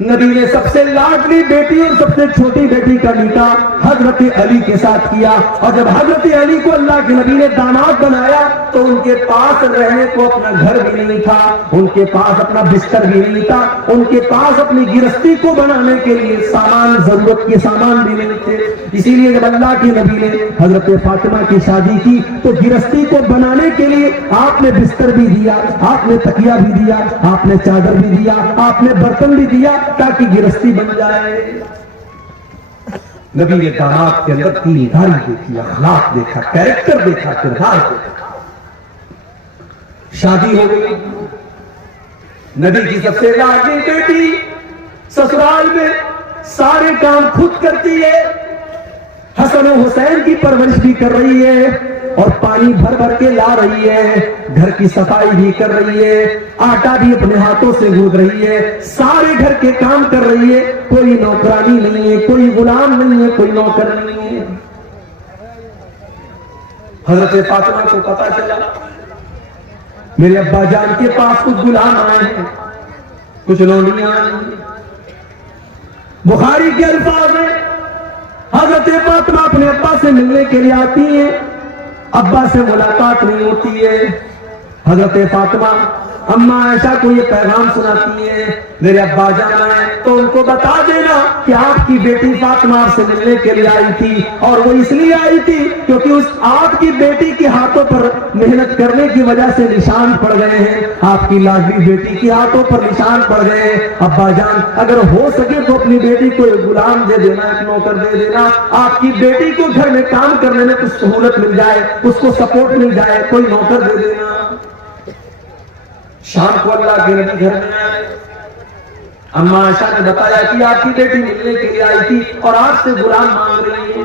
نبی نے سب سے لاڈلی بیٹی اور سب سے چھوٹی بیٹی کا نکاح حضرت علی کے ساتھ کیا، اور جب حضرت علی کو اللہ کے نبی نے داماد بنایا تو ان کے پاس رہنے کو اپنا گھر بھی نہیں تھا، ان کے پاس اپنا بستر بھی نہیں تھا، ان کے پاس اپنی گرستی کو بنانے کے لیے سامان، ضرورت کے سامان بھی نہیں تھے۔ اسی لیے جب اللہ کے نبی نے حضرت فاطمہ کی شادی کی تو گرستی کو بنانے کے لیے آپ نے بستر بھی دیا، آپ نے تکیہ بھی دیا، آپ نے چادر بھی دیا، آپ نے برتن بھی دیا تاکہ گرستی بن جائے۔ نبی نے داماد کے اندر دینداری دیکھی، اخلاق دیکھا، کیریکٹر دیکھا، کردار دیکھا۔ شادی ہو گئی، نبی کی سب سے لاڈلی بیٹی سسرال میں سارے کام خود کرتی ہے، حسن و حسین کی پرورش بھی کر رہی ہے، اور پانی بھر بھر کے لا رہی ہے، گھر کی صفائی بھی کر رہی ہے، آٹا بھی اپنے ہاتھوں سے گوندھ رہی ہے، سارے گھر کے کام کر رہی ہے، کوئی نوکرانی نہیں ہے، کوئی غلام نہیں ہے، کوئی نوکر نہیں ہے۔ حضرت فاطمہ کو پتا چلا میرے ابا جان کے پاس کچھ غلام آئے ہیں، کچھ لونڈیاں آئی ہیں۔ بخاری کے الفاظ میں حضرت فاطمہ اپنے ابا سے ملنے کے لیے آتی ہیں، ابا سے ملاقات نہیں ہوتی ہے۔ حضرت فاطمہ اماں عائشہ کو یہ پیغام سناتی ہے، میرے ابا جان آئے تو ان کو بتا دینا کہ آپ کی بیٹی فاطمہ آپ سے ملنے کے لیے آئی تھی، اور وہ اس لیے آئی تھی کیونکہ اس آپ کی بیٹی کے ہاتھوں پر محنت کرنے کی وجہ سے نشان پڑ گئے ہیں، آپ کی لاڈلی بیٹی کے ہاتھوں پر نشان پڑ گئے ہیں۔ ابا جان اگر ہو سکے تو اپنی بیٹی کو ایک غلام دے دینا، ایک نوکر دے دینا، آپ کی بیٹی کو گھر میں کام کرنے میں کچھ سہولت مل جائے، اس کو سپورٹ مل جائے، کوئی نوکر دے دینا۔ شام کو اللہ کے نبی گھر میں آئے، اماں عائشہ نے بتایا کہ آپ کی بیٹی ملنے کے لیے آئی تھی اور آپ سے غلام مانگ رہی ہے۔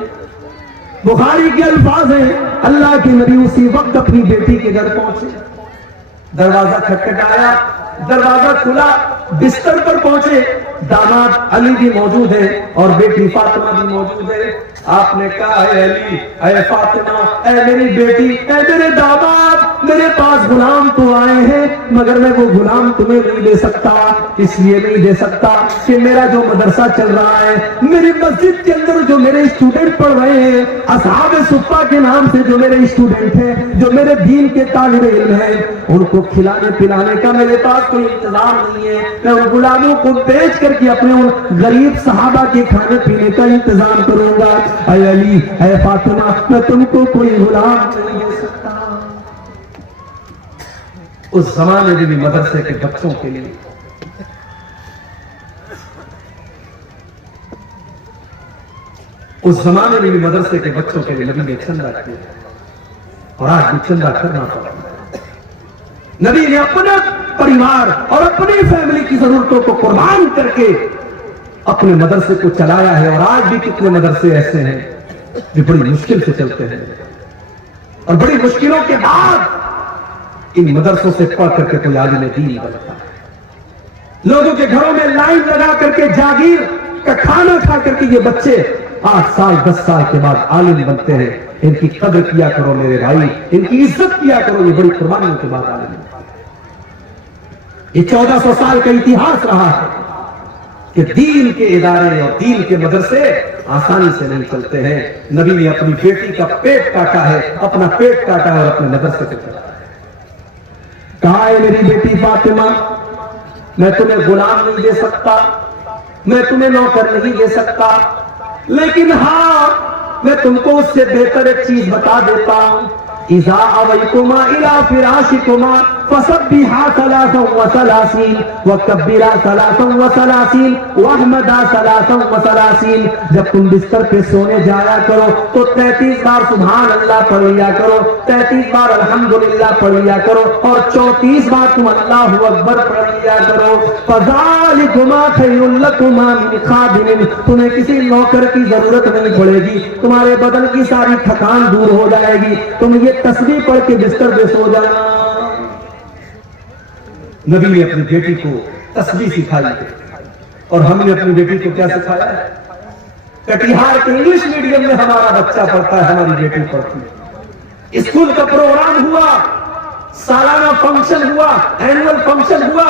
بخاری کے الفاظ ہیں اللہ کے نبی اسی وقت اپنی بیٹی کے گھر پہنچے، دروازہ کھٹکھٹایا، دروازہ کھلا، بستر پر پہنچے، داماد علی بھی موجود ہے اور بیٹی فاطمہ بھی موجود ہے۔ آپ نے کہا اے علی، اے فاطمہ، اے میری بیٹی، اے میرے داماد، میرے پاس غلام تو آئے ہیں مگر میں وہ غلام تمہیں نہیں دے سکتا، اس لیے نہیں دے سکتا کہ میرا جو مدرسہ چل رہا ہے، میری مسجد کے اندر جو میرے اسٹوڈنٹ پڑھ رہے ہیں، اصحاب صفہ کے نام سے جو میرے اسٹوڈنٹ ہیں، جو میرے دین کے طالب علم ہیں، ان کو کھلانے پلانے کا میرے پاس کوئی انتظام نہیں ہے۔ میں ان غلاموں کو بیچ کر کے اپنے ان غریب صحابہ کے کھانے پینے کا انتظام کروں گا۔ اے علی، اے فاطمہ، میں تم کو کوئی غلام نہیں دے سکتا۔ اس زمانے میں بھی مدرسے کے بچوں کے لیے اس زمانے میں بھی مدرسے کے بچوں کے لیے نبی نے چندہ کیا اور آج بھی چندہ کرنا پڑتا ہے۔ نبی نے اپنا پریوار اور اپنی فیملی کی ضرورتوں کو قربان کر کے اپنے مدرسے کو چلایا ہے، اور آج بھی کتنے مدرسے ایسے ہیں جو بڑی مشکل سے چلتے ہیں، اور بڑی مشکلوں کے بعد ان مدرسوں سے پڑھ کر کے کوئی عالم دین بنتا ہے۔ لوگوں کے گھروں میں لائن لگا کر کے جاگیر کا کھانا کھا کر کے یہ بچے 8 سال 10 سال کے بعد عالم بنتے ہیں۔ ان کی قدر کیا کرو میرے بھائی، ان کی عزت کیا کرو، یہ بڑی قربانیوں کے بعد عالم بنتے ہیں۔ یہ 1400 سال کا اتہاس رہا ہے کہ دین کے ادارے اور دین کے مدرسے آسانی سے نہیں چلتے ہیں۔ نبی نے اپنی بیٹی کا پیٹ کاٹا ہے، اپنا پیٹ کاٹا ہے اور اپنے مدرسے سے چلا ہے۔ کہا ہے میری بیٹی فاطمہ، میں تمہیں غلام نہیں دے سکتا، میں تمہیں نوکر نہیں دے سکتا، لیکن ہاں میں تم کو اس سے بہتر ایک چیز بتا دیتا ہوں۔ اذا اویتما الى فراشکما فسبحا 33 وکبرا 33 واحمدا 33۔ جب تم بستر پہ سونے جایا کرو تو 33 بار سبحان اللہ پڑھ لیا کرو، 33 بار الحمدللہ پڑھ لیا کرو، اور 34 بار تم اللہ اکبر پڑھ لیا کرو۔ فذالکما خیر لکما من خادم، تمہیں کسی نوکر کی ضرورت نہیں پڑے گی، تمہارے بدن کی ساری تھکان دور ہو جائے گی، تم یہ تسبیح پڑھ کے بستر پہ سو جانا۔ نبی نے اپنی بیٹی کو تسبیح سکھائی اور ہم نے اپنی بیٹی کو کیا سکھایا ہے؟ کٹیہار کے انگلش میڈیم میں ہمارا بچہ پڑھتا ہے، ہماری بیٹی پڑھتی ہے۔ اسکول کا پروگرام ہوا، سالانہ فنکشن ہوا، اینول فنکشن ہوا،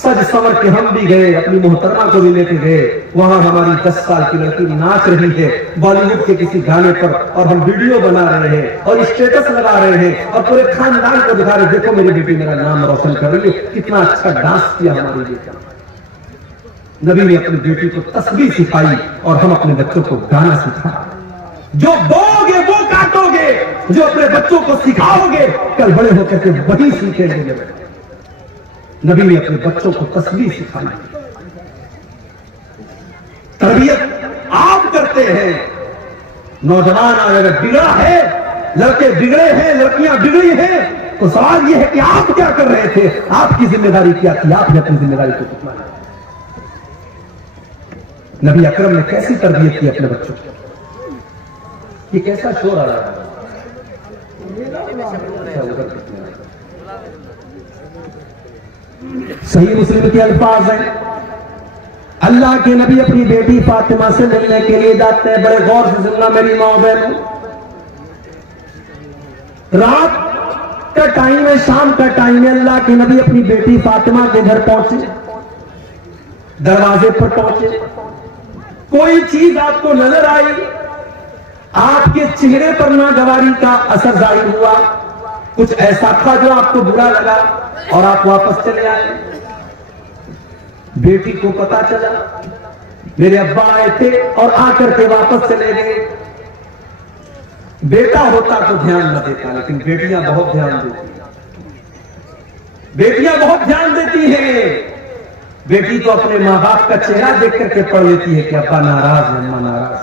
سج سمر کے ہم بھی گئے، اپنی محترمہ کو بھی لے کے گئے۔ وہاں ہماری 10 سال کی لڑکی ناچ رہی ہے بالی ووڈ کے کسی گانے پر، اور ہم ویڈیو بنا رہے ہیں اور اسٹیٹس لگا رہے ہیں اور پورے خاندان کو دکھا رہے ہیں، دیکھو میری بیٹی میرا نام روشن کر رہی ہے، کتنا اچھا ڈانس کیا ہماری بیٹی۔ نبی نے اپنی بیٹی کو تسبیح سکھائی اور ہم اپنے بچوں کو گانا سکھایا۔ جو بو گے وہ کاٹو گے، جو اپنے بچوں کو سکھاؤ گے کل بڑے ہو کر کے وہی سیکھیں گے۔ نبی نے اپنے بچوں کو تسبیح سکھائی۔ تربیت آپ کرتے ہیں، نوجوان اگر بگڑا ہے، لڑکے بگڑے ہیں، لڑکیاں بگڑی ہیں، تو سوال یہ ہے کہ آپ کیا کر رہے تھے، آپ کی ذمہ داری کیا تھی، آپ نے اپنی ذمہ داری کو کتنا ہے۔ نبی اکرم نے کیسی تربیت کی اپنے بچوں کو؟ یہ کیسا شور آ رہا ہے؟ صحیح مسلم کے الفاظ ہیں، اللہ کے نبی اپنی بیٹی فاطمہ سے ملنے کے لیے جاتے ہیں۔ بڑے غور سے سننا میری ماں بہنوں، رات کا ٹائم ہے، شام کا ٹائم ہے، اللہ کے نبی اپنی بیٹی فاطمہ کے گھر پہنچے، دروازے پر پہنچے، کوئی چیز آپ کو نظر آئی، آپ کے چہرے پر ناگواری کا اثر ظاہر ہوا، کچھ ایسا تھا جو آپ کو برا لگا اور آپ واپس چلے آئے۔ بیٹی کو پتا چلا میرے ابا آئے تھے اور آ کر کے واپس چلے گئے۔ بیٹا ہوتا تو دھیان نہ دیتا، لیکن بیٹیاں بہت دھیان دیتی ہیں، بیٹیاں بہت دھیان دیتی ہیں۔ بیٹی تو اپنے ماں باپ کا چہرہ دیکھ کر کے پڑھ لیتی ہے کہ ابا ناراض ہے، اماں ناراض،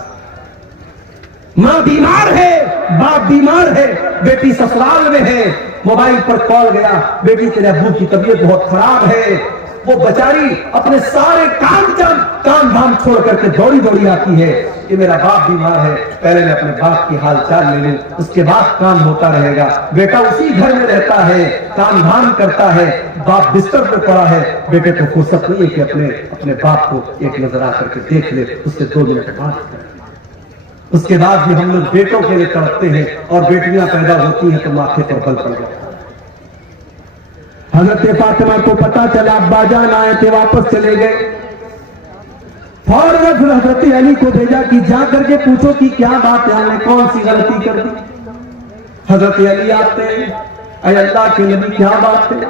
ماں بیمار ہے، باپ بیمار ہے، بیٹی سسرال میں ہے، موبائل پر کال گیا، بیٹی تیرے ابو کی طبیعت بہت خراب ہے، وہ بیچاری اپنے سارے کام دھام چھوڑ کر کے دوڑی دوڑی آتی ہے کہ میرا باپ بیمار ہے، پہلے میں اپنے باپ کی حال چال لے لوں، اس کے بعد کام ہوتا رہے گا۔ بیٹا اسی گھر میں رہتا ہے، کام دھام کرتا ہے، باپ بستر پہ پڑا ہے، بیٹے کو فرصت نہیں ہے کہ اپنے باپ کو ایک نظر آ کر کے دیکھ لے، اس سے 2 منٹ بات کرے۔ اس کے بعد بھی ہم لوگ بیٹوں کے لیے تڑپتے ہیں اور بیٹیاں پیدا ہوتی ہیں تو ماتھے پر بل پڑ جاتا ہے۔ حضرت فاطمہ کو پتا چلا ابا جان آئے تھے، واپس چلے گئے، فوراً حضرت علی کو بھیجا کہ جا کر کے پوچھو کہ کیا بات ہے، ہم نے کون سی غلطی کر دی۔ حضرت علی آتے ہیں، اے اللہ کے نبی کیا بات ہے،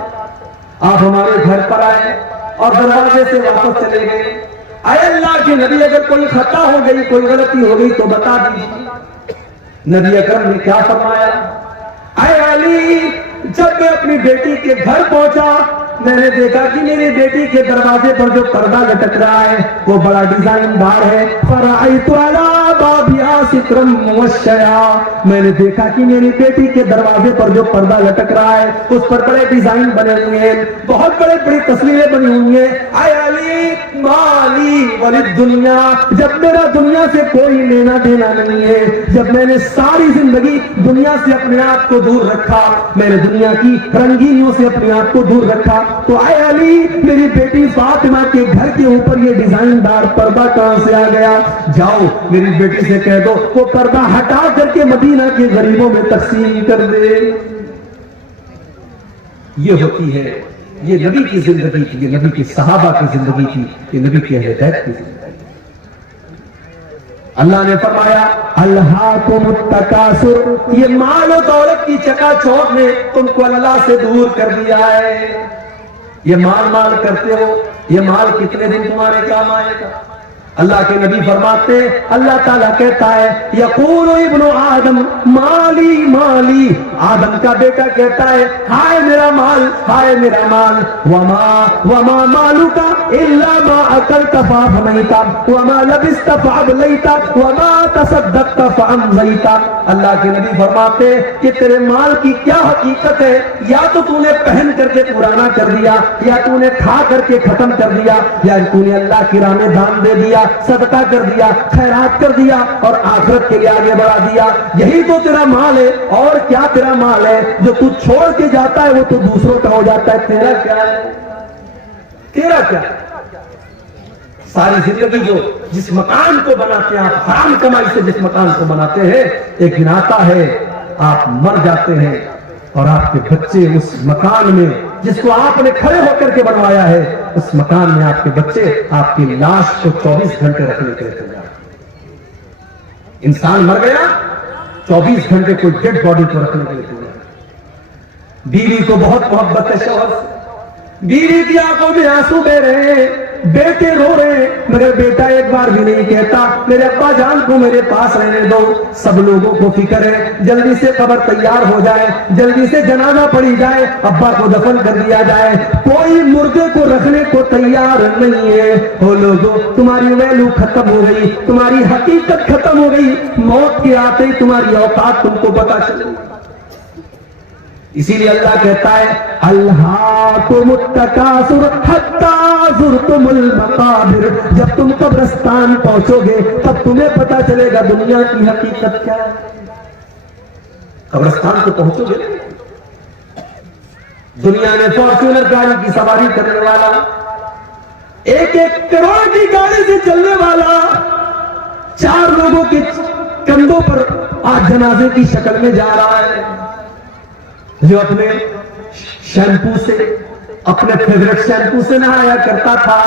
آپ ہمارے گھر پر آئے اور دروازے سے واپس چلے گئے۔ اے اللہ کے نبی اگر کوئی خطا ہو گئی، کوئی غلطی ہو گئی تو بتا دیجیے۔ نبی اکرم نے کیا فرمایا، اے علی جب میں اپنی بیٹی کے گھر پہنچا میں نے دیکھا کہ میری بیٹی کے دروازے پر جو پردہ لٹک رہا ہے وہ بڑا ڈیزائن دار ہے۔ فرأیت علی بابہا سترا موشیا، میں نے دیکھا کہ میری بیٹی کے دروازے پر جو پردہ لٹک رہا ہے اس پر بڑے ڈیزائن بنے ہوئے ہیں، بہت بڑی تصویریں بنی ہوئی ہیں۔ اے علی مالی وللدنیا، جب میرا دنیا سے کوئی لینا دینا نہیں ہے، جب میں نے ساری زندگی دنیا سے اپنے آپ کو دور رکھا، میں نے دنیا کی رنگینیوں سے اپنے آپ کو دور رکھا، تو اے علی میری بیٹی فاطمہ کے گھر کے اوپر یہ ڈیزائن دار پردہ کہاں سے آ گیا؟ جاؤ میری بیٹی سے کہہ دو وہ پردہ ہٹا کر کے مدینہ کے غریبوں میں تقسیم کر دے۔ یہ ہوتی ہے، یہ نبی کی زندگی تھی، یہ نبی کی صحابہ کی زندگی تھی، یہ نبی کی اہل بیت کی زندگی۔ اللہ نے فرمایا الہاکم التکاثر، یہ مال و دولت کی چکا چوند نے تم کو اللہ سے دور کر دیا ہے۔ یہ مال کرتے ہو، یہ مال کتنے دن تمہارے کام آئے گا؟ اللہ کے نبی فرماتے ہیں، اللہ تعالیٰ کہتا ہے یقول ابن آدم مالی مالی، آدم کا بیٹا کہتا ہے ہائے میرا مال، ہائے میرا مال، وما مالک الا ما اکلت فافنیت وما لبست فابلیت وما تصدقت فامضیت۔ اللہ کے نبی فرماتے ہیں کہ تیرے مال کی کیا حقیقت ہے، یا تو تو نے پہن کر کے پرانا کر دیا، یا تو نے کھا کر کے ختم کر دیا، یا تو نے اللہ کی راہ میں دان دے دیا، صدقہ کر دیا، خیرات کر دیا اور آخرت کے لیے آگے بڑھا دیا، یہی تو تیرا مال ہے۔ اور کیا تیرا مال ہے جو تو چھوڑ کے جاتا ہے وہ تو دوسروں کا ہو جاتا ہے، تیرا کیا ہے؟ تیرا کیا ہے؟ ساری زندگی جو جس مکان کو بناتے ہیں آپ، حرام کمائی سے جس مکان کو بناتے ہیں، ایک دن آتا ہے آپ مر جاتے ہیں اور آپ کے بچے اس مکان میں جس کو آپ نے کھڑے ہو کر کے بنوایا ہے، اس مکان میں آپ کے بچے آپ کی لاش کو 24 گھنٹے رکھنے کے لیے تیار۔ انسان مر گیا، 24 گھنٹے کوئی ڈیڈ باڈی کو رکھنے کے لیے تیار۔ بیوی کو بہت محبت ہے شوہر سے، بیوی کی آنکھوں میں آنسو بہ رہے ہیں، بیٹے رو رہے ہیں، مگر بیٹا ایک بار بھی نہیں کہتا میرے ابا جان کو میرے پاس رہنے دو۔ سب لوگوں کو فکر ہے جلدی سے قبر تیار ہو جائے، جلدی سے جنازہ پڑھی جائے، ابا کو دفن کر دیا جائے، کوئی مردے کو رکھنے کو تیار نہیں ہے۔ وہ لوگوں تمہاری ویلو ختم ہو گئی، تمہاری حقیقت ختم ہو گئی، موت کے آتے ہی تمہاری اوقات تم کو پتا چلے۔ اسی لیے اللہ کہتا ہے الہاکم التکاثر حتی زرتم المقابر، جب تم قبرستان پہنچو گے تب تمہیں پتا چلے گا دنیا کی حقیقت کیا ہے۔ قبرستان کو پہنچو گے، دنیا میں فارچونر گاڑی کی سواری کرنے والا، 1 کروڑ کی گاڑی سے چلنے والا، 4 لوگوں کے کندھوں پر آج جنازے کی شکل میں جا رہا ہے، جو اپنے شیمپو سے، اپنے فیوریٹ شیمپو سے نہایا کرتا تھا۔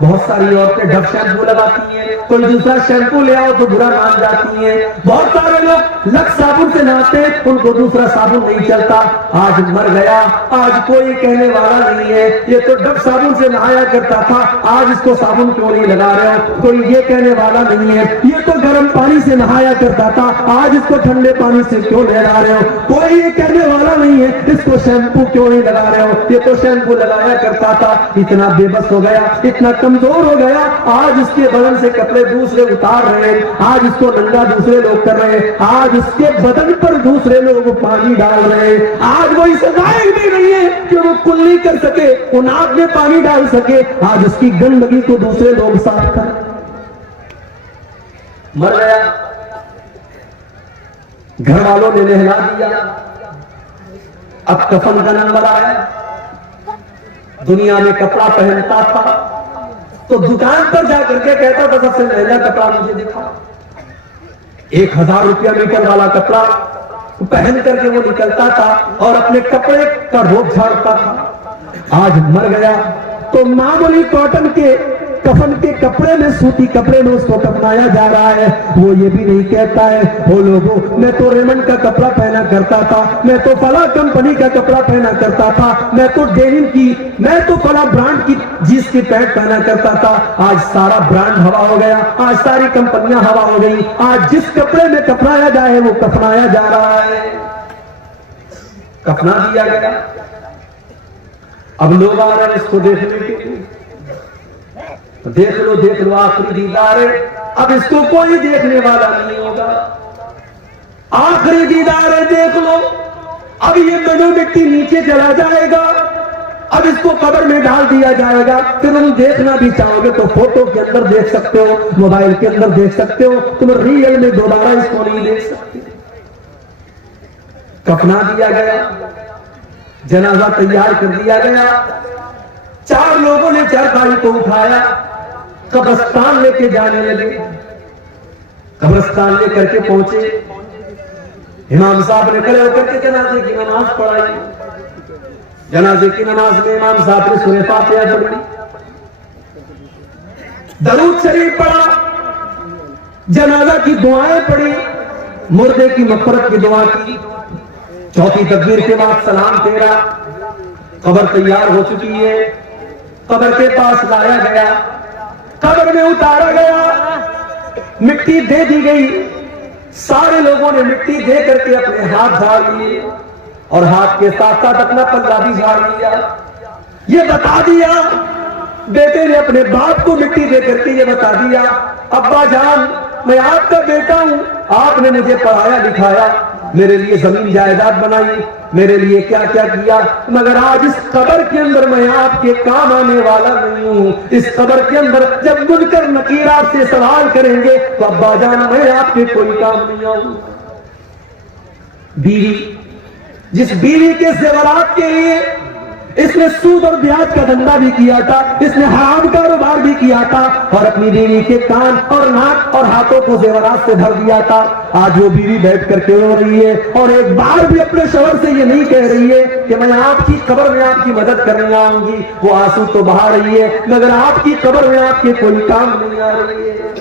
بہت ساری عورتیں ڈب شیمپو لگاتی ہیں، کوئی دوسرا شیمپو لے آؤ تو برا مان جاتی ہیں۔ بہت سارے لوگ لکس صابن سے نہاتے ہیں، ان کو دوسرا صابن نہیں چلتا۔ آج مر گیا، آج کوئی کہنے والا نہیں ہے یہ تو ڈب صابن سے نہایا کرتا تھا، آج اس کو صابن کیوں نہیں لگا رہے ہو، کوئی یہ کہنے والا نہیں ہے یہ تو گرم پانی سے نہایا کرتا تھا، آج اس کو ٹھنڈے پانی سے کیوں لگا رہے ہو، کوئی یہ کہنے والا نہیں ہے اس کو شیمپو کیوں نہیں لگا رہے ہو، یہ تو شیمپو لگایا کرتا تھا۔ اتنا بے بس ہو گیا، اتنا کمزور ہو گیا، آج اس کے بدن سے کپڑے دوسرے اتار رہے ہیں، آج اس کو ننگا دوسرے لوگ کر رہے ہیں، آج اس کے بدن پر دوسرے لوگ پانی ڈال رہے ہیں، آج وہ اسے لائق بھی نہیں ہے کہ وہ کلی کر سکے، وہ ناک میں پانی ڈال سکے، آج اس کی گندگی کو دوسرے لوگ صاف کر مر گیا۔ گھر والوں نے نہلا دیا، اب کفن کا نمبر آیا۔ دنیا میں کپڑا پہنتا تھا تو دکان پر جا کر کے کہتا تھا سب سے مہنگا کپڑا مجھے دکھا، 1000 روپیہ میٹر والا کپڑا پہن کر کے وہ نکلتا تھا اور اپنے کپڑے کا روپ جھاڑتا تھا۔ آج مر گیا تو معمولی کاٹن کے کفن کے کپڑے میں، سوتی کپڑے میں اس کو کفنایا جا رہا ہے۔ وہ یہ بھی نہیں کہتا ہے وہ لوگوں میں تو ریمنڈ کا کپڑا پہنا کرتا تھا، میں تو فلاں کمپنی کا کپڑا پہنا کرتا تھا، میں تو ڈینم کی، میں تو فلاں برانڈ کی جینس کی پینٹ پہنا کرتا تھا۔ آج سارا برانڈ ہوا ہو گیا، آج ساری کمپنیاں ہوا ہو گئی، آج جس کپڑے میں کفنایا جائے وہ کفنایا جا رہا ہے، کفنا دیا گیا۔ اب لوگ آ رہے ہیں اس کو دیکھنے کے لیے، دیکھ لو آخری دیدار ہے، اب اس کو کوئی دیکھنے والا نہیں ہوگا، آخری دیدار ہے، دیکھ لو، اب یہ منو مٹی نیچے چلا جائے گا، اب اس کو قبر میں ڈال دیا جائے گا، پھر تم دیکھنا بھی چاہو گے تو فوٹو کے اندر دیکھ سکتے ہو، موبائل کے اندر دیکھ سکتے ہو، تم ریئل میں دوبارہ اس کو نہیں دیکھ سکتے۔ کفنا دیا گیا، جنازہ تیار کر دیا گیا، 4 لوگوں نے چرپائی کو اٹھایا، قبرستان لے کے جانے لگے۔ قبرستان لے کر کے پہنچے، امام صاحب نے کھڑے ہو کر کے جنازے کی نماز پڑھائی۔ جنازے کی نماز میں امام صاحب نے سورہ فاتحہ پڑھی، درود شریف پڑھا، جنازہ کی دعائیں پڑھی، مردے کی مغفرت کی دعا کی۔ چوتھی تکبیر کے بعد سلام پھیرا، قبر تیار ہو چکی ہے، قبر کے پاس لایا گیا، قبر میں اتارا گیا، مٹی دے دی گئی، سارے لوگوں نے مٹی دے کر کے اپنے ہاتھ جھاڑ لیے اور ہاتھ کے ساتھ ساتھ اپنا پلہ بھی جھاڑ لیا۔ یہ بتا دیا، بیٹے نے اپنے باپ کو مٹی دے کر کے یہ بتا دیا، ابا جان میں آپ کا بیٹا ہوں، آپ نے مجھے پڑھایا لکھایا، میرے لیے زمین جائیداد بنائی، میرے لیے کیا کیا کیا، مگر آج اس قبر کے اندر میں آپ کے کام آنے والا نہیں ہوں۔ اس قبر کے اندر جب منکر نکیر آپ سے سوال کریں گے تو ابا جان میں آپ کے کوئی کام نہیں آؤں۔ بیوی، جس بیوی کے زیورات کے لیے اس نے سود اور بیاج کا دھندا بھی کیا تھا، اس نے حرام کاروبار بھی کیا تھا اور اپنی بیوی کے کان اور ناک اور ہاتھوں کو زیورات سے بھر دیا تھا، آج وہ بیوی بیٹھ کر کے رو رہی ہے اور ایک بار بھی اپنے شوہر سے یہ نہیں کہہ رہی ہے کہ میں آپ کی قبر میں آپ کی مدد کرنے آؤں گی۔ وہ آنسو تو بہا رہی ہے مگر آپ کی قبر میں آپ کے کوئی کام نہیں آ رہی ہے۔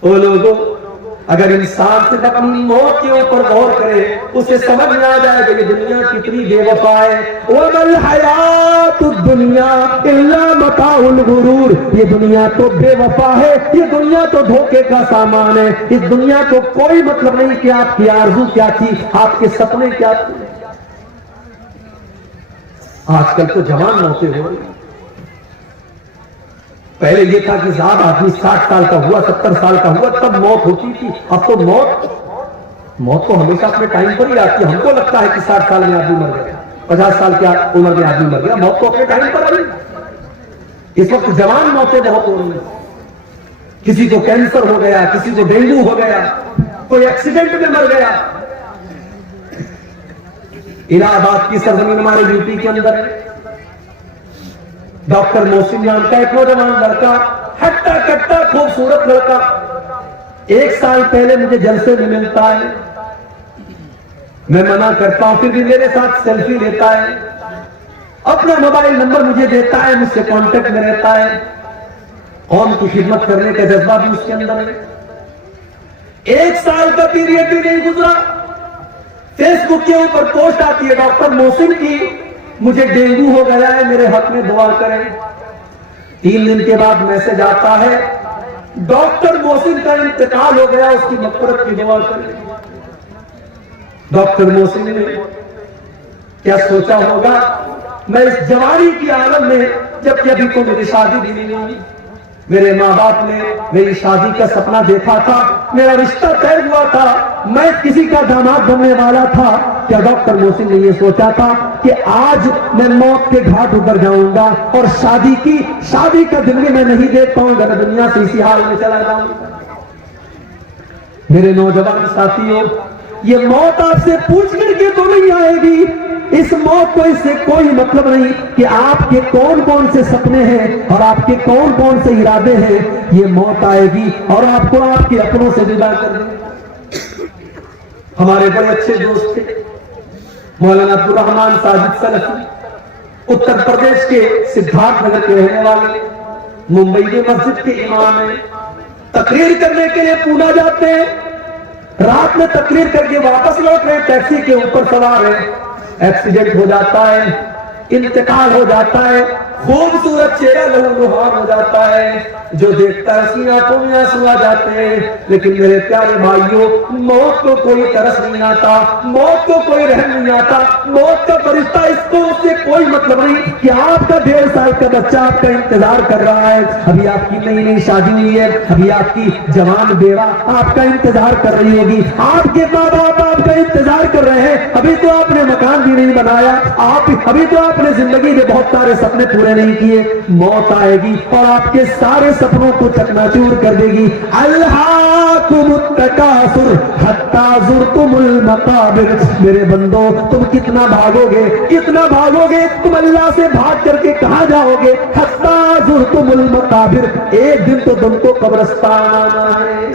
او لوگوں، اگر انسان صرف اپنی موت کے اوپر غور کرے، اسے سمجھ میں آ جائے کہ یہ دنیا کتنی بے وفا ہے۔ وَمَا الْحَيَاةُ الدُّنْيَا إِلَّا مَتَاعُ الْغُرُورِ، یہ دنیا تو بے وفا ہے، یہ دنیا تو دھوکے کا سامان ہے، اس دنیا کو کوئی مطلب نہیں کہ آپ کی آرزو کیا تھی، آپ کے سپنے کیا تھے۔ آج کل تو جوان موتیں ہو رہی ہیں، پہلے یہ تھا کہ صاحب آدمی 60 سال کا ہوا، 70 سال کا ہوا تب موت ہوتی تھی، اب تو موت تو ہمیشہ اپنے ٹائم پر ہی آتی ہے۔ ہم کو لگتا ہے کہ 60 سال میں آدمی مر گیا، 50 سال کی عمر میں آدمی مر گیا، موت تو اپنے ٹائم پر آئی۔ اس وقت جوان موتیں بہت ہو رہی ہیں، کسی کو کینسر ہو گیا، کسی کو ڈینگو ہو گیا، کوئی ایکسیڈنٹ میں مر گیا۔ الہ آباد کی سرزمین ہمارے یوپی کے اندر ہے، ڈاکٹر محسن نام کا ایک نوجوان لڑکا، ہٹا کٹا خوبصورت لڑکا، 1 سال پہلے مجھے جلسے میں ملتا ہے، میں منع کرتا ہوں پھر بھی میرے ساتھ سیلفی لیتا ہے، اپنا موبائل نمبر مجھے دیتا ہے، مجھ سے کانٹیکٹ میں رہتا ہے، قوم کی خدمت کرنے کا جذبہ بھی اس کے اندر ہے۔ 1 سال کا پیریڈ بھی نہیں گزرا، فیس بک کے اوپر پوسٹ آتی ہے ڈاکٹر محسن کی، مجھے ڈینگو ہو گیا ہے، میرے حق میں دعا کریں۔ 3 دن کے بعد میسج آتا ہے ڈاکٹر محسن کا انتقال ہو گیا، اس کی مغفرت کی دعا کریں۔ ڈاکٹر محسن نے کیا سوچا ہوگا، میں اس جوانی کی عالم میں جبکہ ابھی تو میری شادی بھی نہیں ہوئی. میرے ماں باپ نے میری شادی کا سپنا دیکھا تھا, میرا رشتہ طے ہوا تھا, میں کسی کا داماد بننے والا تھا. کیا ڈاکٹر محسن نے یہ سوچا تھا کہ آج میں موت کے گھاٹ اتر جاؤں گا اور شادی کا دن بھی میں نہیں دیکھ پاؤں گا, میں دنیا سے اسی حال میں چلا جاؤں گا. میرے نوجوان ساتھیوں, یہ موت آپ سے پوچھ کر کے تو نہیں آئے گی. اس موت کو اس سے کوئی مطلب نہیں کہ آپ کے کون کون سے سپنے ہیں اور آپ کے کون کون سے ارادے ہیں. یہ موت آئے گی اور آپ کو آپ کے اپنوں سے جدا کر دے گی. ہمارے بڑے اچھے دوست تھے مولانا عبد الرحمان ساجد سلفی, اتر پردیش کے سدھارتھ نگر کے رہنے والے, ممبئی کے مسجد کے امام ہیں. تقریر کرنے کے لیے پونا جاتے ہیں, رات میں تقریر کر کے واپس لوٹ رہے, ٹیکسی کے اوپر سوار ہیں, ایکسیڈنٹ ہو جاتا ہے, انتقال ہو جاتا ہے, خوبصورت چہرہ لہولہان ہو جاتا ہے, جو دیکھتا ہے اس کی آنکھوں میں آنسو آ جاتے ہیں. لیکن میرے پیارے بھائیوں, موت کو کوئی ترس نہیں آتا, موت کو کوئی رحم نہیں آتا, موت کا فرشتہ اس کو اس سے کوئی مطلب نہیں کہ آپ کا 1.5 سال کا بچہ آپ کا انتظار کر رہا ہے, ابھی آپ کی نئی نئی شادی ہوئی ہے, ابھی آپ کی جوان بیوہ آپ کا انتظار کر رہی ہوگی, آپ کے ماں باپ آپ کا انتظار کر رہے ہیں, ابھی تو آپ نے مکان بھی نہیں بنایا, ابھی تو آپ نے زندگی کے بہت سارے سپنے پورے نہیں کیے. موت آئے گی اور آپ کے سارے سپنوں کو چکناچور کر دے گی. الہاکم التکاثر حتی زرتم المقابر. میرے بندو, تم کتنا بھاگو گے, تم اللہ سے بھاگ کر کے کہاں جاؤ گے؟ حتی زرتم المقابر, ایک دن تو تم کو قبرستان آنا ہے.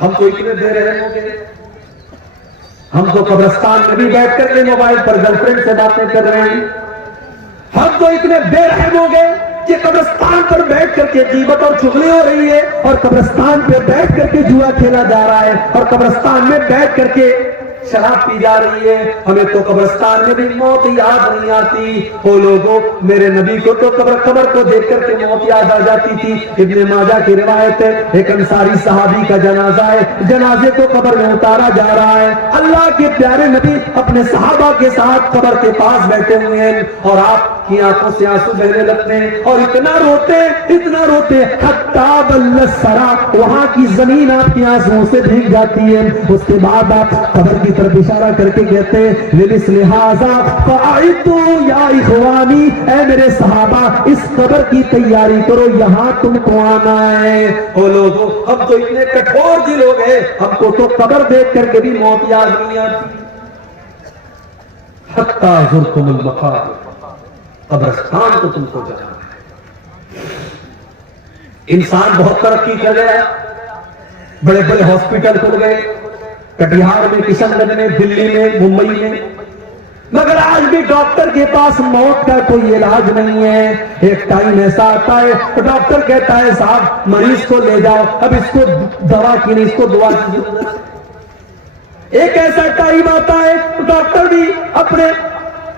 ہم تو اتنے دے رہے ہوں گے, ہم تو قبرستان میں بھی بیٹھ کر کے موبائل پر گرل فرینڈ سے باتیں کر رہے ہیں. ہم تو اتنے بے رحم ہو گئے کہ قبرستان پر بیٹھ کر کے غیبت اور چغلی ہو رہی ہے, اور قبرستان پہ بیٹھ کر کے جوا کھیلا جا رہا ہے, اور قبرستان میں بیٹھ کر کے شراب پی جا رہی ہے. ہمیں تو قبرستان میں بھی موت یاد نہیں آتی. وہ لوگوں, میرے نبی کو تو قبر کو دیکھ کر کے موت یاد آ جاتی تھی. ابن ماجہ کی روایت ہے, ایک انصاری صحابی کا جنازہ ہے, جنازے کو قبر میں اتارا جا رہا ہے. اللہ کے پیارے نبی اپنے صحابہ کے ساتھ قبر کے پاس بیٹھے ہوئے ہیں, اور آپ کی آنکھوں سے آنسو بہنے لگتے ہیں, اور اتنا روتے حتی بل الثری, وہاں کی زمین آپ کی آنسوؤں سے بھیگ جاتی ہے. اس کے بعد آپ قبر کی طرف اشارہ کر کے کہتے ہیں, لمثل ھذا فاعدوا یا اخوانی, اے میرے صحابہ اس قبر کی تیاری کرو, یہاں تم کو آنا ہے. او لوگوں, ہم تو اتنے کٹھور دل ہو گئے, ہم کو تو قبر دیکھ کر کے بھی موت یاد نہیں آتی. حتی زرتم المقابر, قبرستان تو تم کو جانا ہے. انسان بہت ترقی کر گیا, بڑے بڑے ہاسپٹل کھل گئے, کٹیہار میں, کشن گنج میں, دلی میں, ممبئی میں, مگر آج بھی ڈاکٹر کے پاس موت کا کوئی علاج نہیں ہے. ایک ٹائم ایسا آتا ہے تو ڈاکٹر کہتا ہے صاحب مریض کو لے جاؤ, اب اس کو دوا کی نہیں, اس کو دعا کی ضرورت ہے. ایک ایسا ٹائم آتا ہے ڈاکٹر بھی اپنے,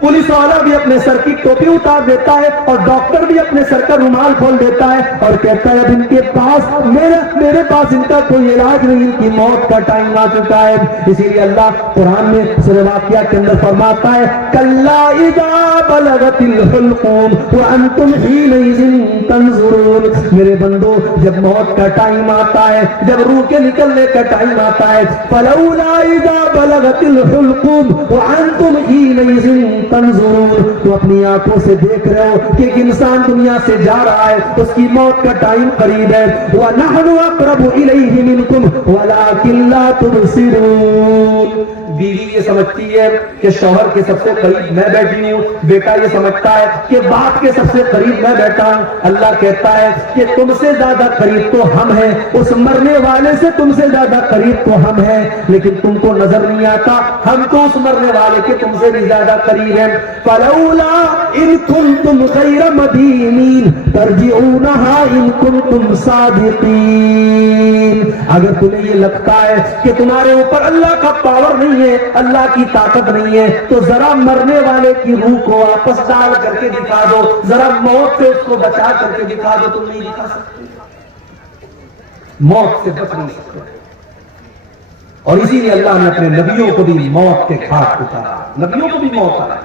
پولیس والا بھی اپنے سر کی ٹوپی اتار دیتا ہے, اور ڈاکٹر بھی اپنے سر کا رومال کھول دیتا ہے, اور کہتا ہے اب ان کے پاس میرے پاس ان کا کوئی علاج نہیں, ان کی موت کا ٹائم آ چکا ہے. اسی لیے اللہ قرآن میں سورہ واقعہ کے اندر فرماتا ہے, کلا اذا بلغت الحلقوم وانتم حینئذ تنظرون. میرے بندو, جب موت کا ٹائم آتا ہے, جب روح کے نکلنے کا ٹائم آتا ہے, فلولا اذا بلغت الحلقوم وانتم حینئذ تنظرون, تو اپنی آنکھوں سے دیکھ رہے ہو کہ ایک انسان دنیا سے جا رہا ہے, اس کی موت کا ٹائم قریب ہے. وَنَحْنُ أَقْرَبُ إِلَيْهِ مِنْكُمْ وَلَكِنْ لَا تُبْصِرُونَ. بیوی یہ سمجھتی ہے کہ شوہر کے سب سے قریب میں بیٹھی ہوں, بیٹا یہ سمجھتا ہے کہ باپ کے سب سے قریب میں بیٹھا ہوں. اللہ کہتا ہے کہ تم سے زیادہ قریب تو ہم ہیں, اس مرنے والے سے تم سے زیادہ قریب تو ہم ہیں, لیکن تم کو نظر نہیں آتا, ہم تو اس مرنے والے کے تم سے بھی زیادہ قریب ہیں. فلولا ان کنتم غیر مدینین ترجعونها ان کنتم صادقین. اگر تمہیں یہ لگتا ہے کہ تمہارے اوپر اللہ کا پاور نہیں ہے, اللہ کی طاقت نہیں ہے, تو ذرا مرنے والے کی روح کو واپس ڈال کر کے دکھا دو, ذرا موت سے اس کو بچا کر کے دکھا دو. تم نہیں دکھا سکتے, موت سے بچ نہیں سکتے. اور اسی لیے اللہ نے اپنے نبیوں کو بھی موت کے گھاٹ اتارا, نبیوں کو بھی موت آئی.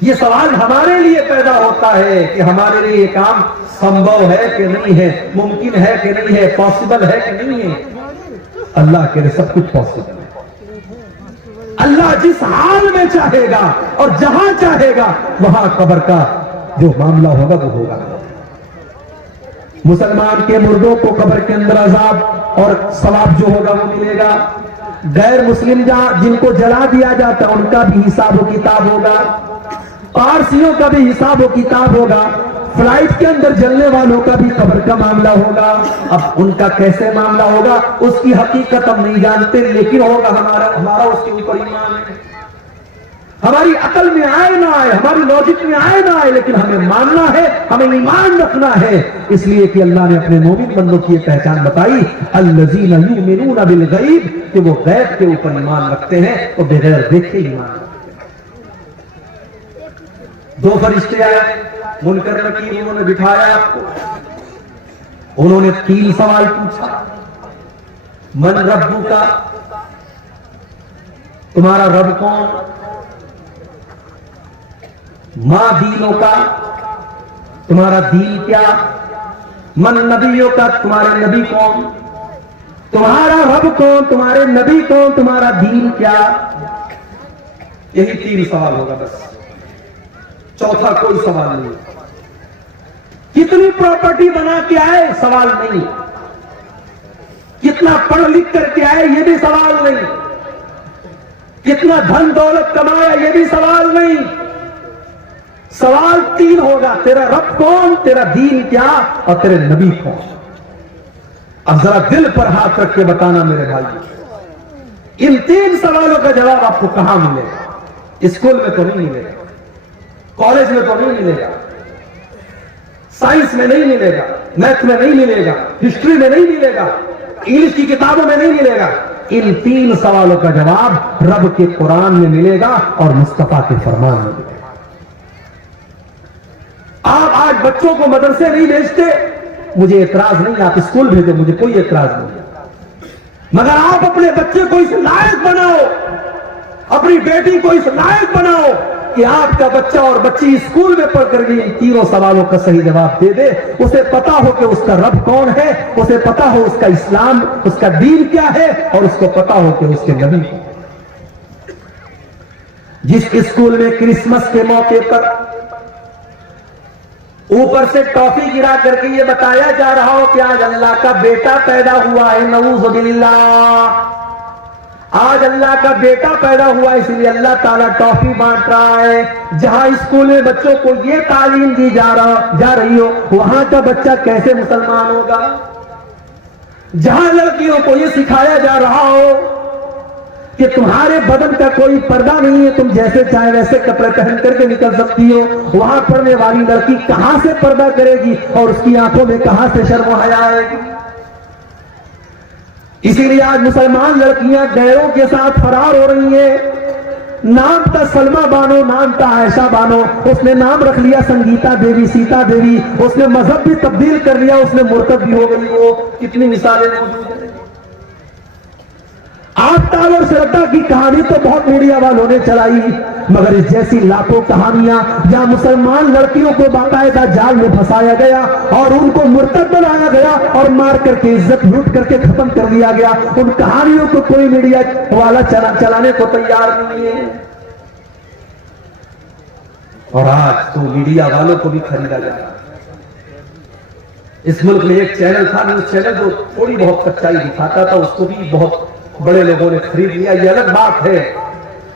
یہ سوال ہمارے لیے پیدا ہوتا ہے کہ ہمارے لیے یہ کام سمبھو ہے کہ نہیں ہے، ممکن ہے کہ نہیں ہے، پاسبل ہے کہ نہیں ہے۔ اللہ کے لیے سب کچھ پاسبل ہے۔ اللہ جس حال میں چاہے گا اور جہاں چاہے گا وہاں قبر کا جو معاملہ ہوگا وہ ہوگا۔ مسلمان کے مردوں کو قبر کے اندر عذاب اور ثواب جو ہوگا وہ ملے گا۔ غیر مسلم جن کو جلا دیا جاتا ان کا بھی حساب و کتاب ہوگا، پارسیوں کا بھی حساب و کتاب ہوگا، فلائٹ کے اندر جلنے والوں کا بھی قبر کا معاملہ ہوگا۔ اب ان کا کیسے معاملہ ہوگا اس کی حقیقت ہم نہیں جانتے، لیکن ہوگا ہمارا اس کے اوپر ایمان ہے۔ ہماری عقل میں آئے نہ آئے، ہماری لاجک میں آئے نہ آئے، لیکن ہمیں ماننا ہے، ہمیں ایمان رکھنا ہے، اس لیے کہ اللہ نے اپنے مومن بندوں کی یہ پہچان بتائی، الذین یؤمنون بالغیب، کہ وہ غیب کے اوپر ایمان رکھتے ہیں اور بغیر دیکھے ایمان رکھتے ہیں۔ دو فرشتے آئے، منکر نکیر، انہوں نے بٹھایا آپ کو، انہوں نے 3 سوال پوچھا۔ من ربک، تمہارا رب کون؟ ما دینوں کا، تمہارا دین کیا؟ من نبیوں کا، تمہارے نبی کون؟ تمہارا رب کون، تمہارے نبی کون، تمہارا دین کیا؟ یہی 3 سوال ہوگا بس، چوتھا کوئی سوال نہیں۔ کتنی پراپرٹی بنا کے آئے سوال نہیں، کتنا پڑھ لکھ کر کے آئے یہ بھی سوال نہیں، کتنا دھن دولت کمایا یہ بھی سوال نہیں۔ سوال 3 ہوگا، تیرا رب کون، تیرا دین کیا، اور تیرے نبی کون۔ اب ذرا دل پر ہاتھ رکھ کے بتانا میرے بھائی، ان 3 سوالوں کا جواب آپ کو کہاں ملے گا؟ اسکول میں تو نہیں ملے گا، کالج میں تو نہیں ملے گا، سائنس میں نہیں ملے گا، میتھ میں نہیں ملے گا، ہسٹری میں نہیں ملے گا، انگلش کی کتابوں میں نہیں ملے گا۔ ان 3 سوالوں کا جواب رب کے قرآن میں ملے گا اور مصطفیٰ کے فرمان میں ملے گا۔ آپ آج بچوں کو مدرسے نہیں بھیجتے، مجھے اعتراض نہیں، آپ اسکول بھیجو، مجھے کوئی اعتراض نہیں، مگر آپ اپنے بچے کو اس لائق بناؤ، اپنی بیٹی کو اس لائق بناؤ کہ آپ کا بچہ اور بچی اسکول میں پڑھ کر بھی ان 3 سوالوں کا صحیح جواب دے دے، اسے پتا ہو کہ اس کا رب کون ہے، اسے پتا ہو اس کا اسلام، اس کا دین کیا ہے، اور اس کو پتا ہو کہ اس کے نبی کون ہے۔ جس اسکول میں کرسمس کے موقع پر اوپر سے ٹافی گرا کر کے یہ بتایا جا رہا ہو کہ آج اللہ کا بیٹا پیدا ہوا ہے، نعوذ باللہ، آج اللہ کا بیٹا پیدا ہوا ہے، اس لیے اللہ تعالیٰ ٹافی بانٹ رہا ہے، جہاں اسکول میں بچوں کو یہ تعلیم دی جا رہی ہو، وہاں کا بچہ کیسے مسلمان ہوگا؟ جہاں لڑکیوں کو یہ سکھایا جا رہا ہو کہ تمہارے بدن کا کوئی پردہ نہیں ہے، تم جیسے چاہے ویسے کپڑے پہن کر کے نکل سکتی ہو، وہاں پڑھنے والی لڑکی کہاں سے پردہ کرے گی اور اس کی آنکھوں میں کہاں سے شرم و حیا آئے گی؟ اسی لیے آج مسلمان لڑکیاں غیروں کے ساتھ فرار ہو رہی ہیں۔ نام تھا سلمہ بانو، نام تھا عائشہ بانو، اس نے نام رکھ لیا سنگیتا دیوی، سیتا دیوی، اس نے مذہب بھی تبدیل کر لیا، اس نے مرتد بھی ہو گئی۔ وہ کتنی مثالیں موجود ہیں۔ آفتاب اور شردا کی کہانی تو بہت میڈیا والوں نے چلائی، مگر اس جیسی لاکھوں کہانیاں جہاں مسلمان لڑکیوں کو باقاعدہ جال میں پھنسایا گیا اور ان کو مرتد بنایا گیا اور مار کر کے عزت لوٹ کر کے ختم کر دیا گیا، ان کہانیوں کو کوئی میڈیا والا چلانے کو تیار نہیں ہے۔ اور آج تو میڈیا والوں کو بھی خریدا جا رہا ہے۔ اس ملک میں ایک چینل تھا، نیوز چینل، جو تھوڑی بہت سچائی دکھاتا تھا، اس کو بھی بہت بڑے لوگوں نے خرید لیا۔ یہ الگ بات ہے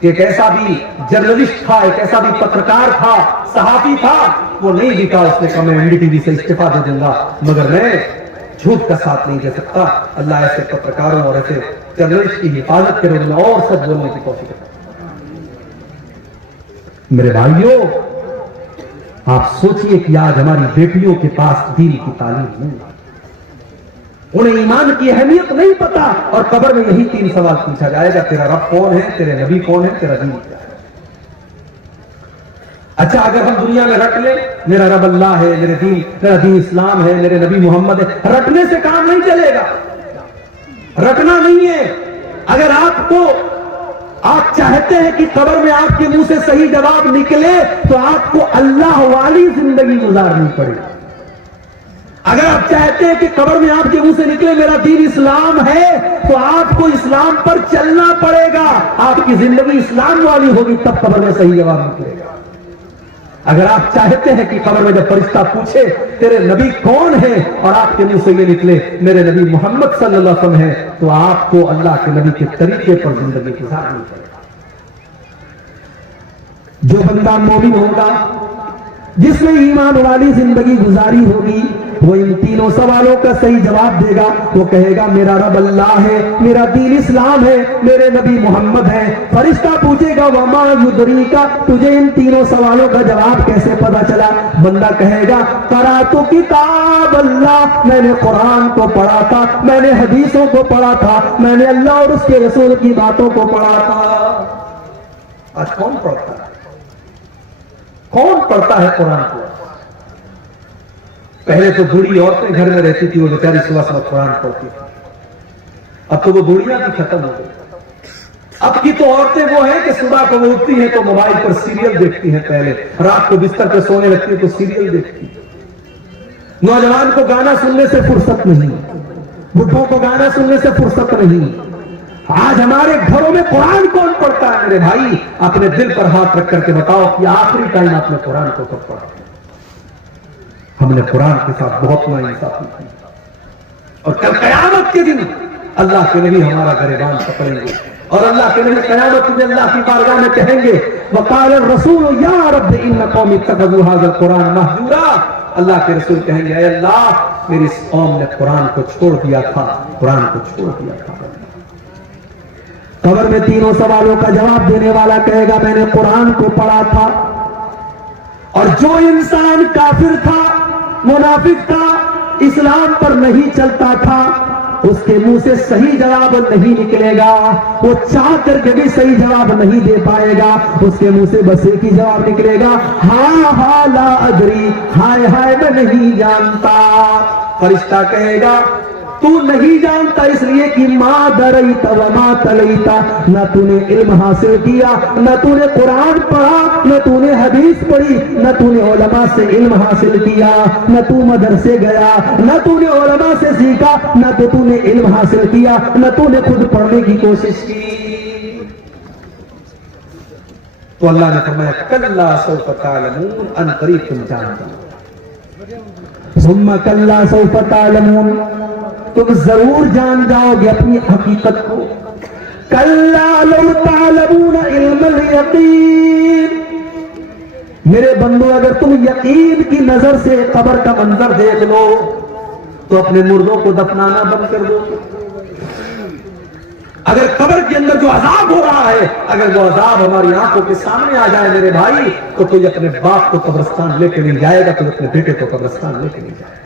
کہ ایک ایسا بھی جرنلسٹ تھا، ایک ایسا بھی پترکار تھا، صحافی تھا، وہ نہیں بکا، اس نے کہا میں این ڈی ٹی وی سے استعفیٰ دے دوں گا، مگر میں جھوٹ کا ساتھ نہیں دے سکتا۔ اللہ ایسے پترکاروں اور ایسے جرنلسٹ کی حفاظت کرے، میں اور سچ بولنے کی کوشش کرتا ہوں۔ میرے بھائیوں، آپ سوچئے کہ آج ہماری بیٹیوں کے پاس دین کی تعلیم نہیں، انہیں ایمان کی اہمیت نہیں پتا، اور قبر میں یہی 3 سوال پوچھا جائے گا، تیرا رب کون ہے، تیرے نبی کون ہے، تیرا دین کیا ہے۔ اچھا اگر ہم دنیا میں رٹ لیں میرا رب اللہ ہے، میرا دین اسلام ہے، میرے نبی محمد ہے، رٹنے سے کام نہیں چلے گا، رٹنا نہیں ہے۔ اگر آپ کو آپ چاہتے ہیں کہ قبر میں آپ کے منہ سے صحیح جواب نکلے تو آپ کو اللہ والی زندگی گزارنی پڑے. اگر آپ چاہتے ہیں کہ قبر میں آپ کے منہ سے نکلے میرا دین اسلام ہے تو آپ کو اسلام پر چلنا پڑے گا. آپ کی زندگی اسلام والی ہوگی تب قبر میں صحیح جواب نکلے گا. اگر آپ چاہتے ہیں کہ قبر میں جب فرشتہ پوچھے تیرے نبی کون ہے اور آپ کے منہ سے یہ نکلے میرے نبی محمد صلی اللہ علیہ وسلم ہے تو آپ کو اللہ کے نبی کے طریقے پر زندگی گزارنی پڑے گا. جو بندہ مومن ہوگا جس نے ایمان والی زندگی گزاری ہوگی وہ ان تینوں سوالوں کا صحیح جواب دے گا. وہ کہے گا میرا رب اللہ ہے, میرا دین اسلام ہے, میرے نبی محمد ہے. فرشتہ پوچھے گا وما یدریکا, تجھے ان تینوں سوالوں کا جواب کیسے پتا چلا؟ بندہ کہے گا قرأت کتاب اللہ, میں نے قرآن کو پڑھا تھا, میں نے حدیثوں کو پڑھا تھا, میں نے اللہ اور اس کے رسول کی باتوں کو پڑھا تھا. آج کون پڑھتا ہے؟ کون پڑھتا ہے قرآن کو؟ پہلے تو بوڑھی عورتیں گھر میں رہتی تھی, وہ بیچاری صبح صبح قرآن پڑھتی تھی. اب تو وہ بوڑھیاں بھی ختم ہو گئی. اب کی تو عورتیں وہ ہیں کہ صبح کو وہ اٹھتی ہیں تو موبائل پر سیریل دیکھتی ہیں, پہلے رات کو بستر پہ سونے لگتی ہیں تو سیریل دیکھتی ہیں. نوجوان کو گانا سننے سے فرصت نہیں, بڈھوں کو گانا سننے سے فرصت نہیں. آج ہمارے گھروں میں قرآن کون پڑھتا ہے؟ میرے بھائی اپنے دل پر ہاتھ رکھ کر کے بتاؤ کہ آخری ٹائم آپ نے قرآن کو کب پڑھا؟ ہم نے قرآن کے ساتھ بہت ناانصافی کی اور کل قیامت کے دن اللہ کے نبی ہمارا گریبان پکڑیں گے اور اللہ کے نبی قیامت میں اللہ کی بارگاہ میں کہیں گے وقال الرسول یا رب ان قوم اتخذوا هذا القرآن مهجورا. اللہ کے رسول کہیں گے اے اللہ میری اس قوم نے قرآن کو چھوڑ دیا تھا, قرآن کو چھوڑ دیا تھا. قبر میں تینوں سوالوں کا جواب دینے والا کہے گا میں نے قرآن کو پڑھا تھا. اور جو انسان کافر تھا, منافق تھا, اسلام پر نہیں چلتا تھا, اس کے منہ سے صحیح جواب نہیں نکلے گا. وہ چاہ کر کے بھی صحیح جواب نہیں دے پائے گا. اس کے منہ سے بس ایک ہی جواب نکلے گا ہاں ہاں لا ادری, ہائے ہائے میں نہیں جانتا. فرشتہ کہے گا تو نہیں جانتا اس لیے کہ ما دریت وما تلیتا, نہ تو نے علم حاصل کیا, نہ تو نے قرآن پڑھا, نہ تو نے حدیث پڑھی, نہ تو نے علماء سے علم حاصل کیا, نہ تو مدرسے گیا, نہ تو نے علماء سے سیکھا, نہ تو نے علم حاصل کیا, نہ تو نے خود پڑھنے کی کوشش کی. تو اللہ نے فرمایا کلا سوف تعلمون, ان قریب تم جانتے ہو. ثم کلا سوف تعلمون, تم ضرور جان جاؤ گے اپنی حقیقت کو. کلا لو تعلمون علم الیقین, میرے بندو اگر تم یقین کی نظر سے قبر کا منظر دیکھ لو تو اپنے مردوں کو دفنانا بند کر دو. اگر قبر کے اندر جو عذاب ہو رہا ہے اگر وہ عذاب ہماری آنکھوں کے سامنے آ جائے میرے بھائی تو کوئی اپنے باپ کو قبرستان لے کے نہیں جائے گا, کوئی اپنے بیٹے کو قبرستان لے کے نہیں جائے گا.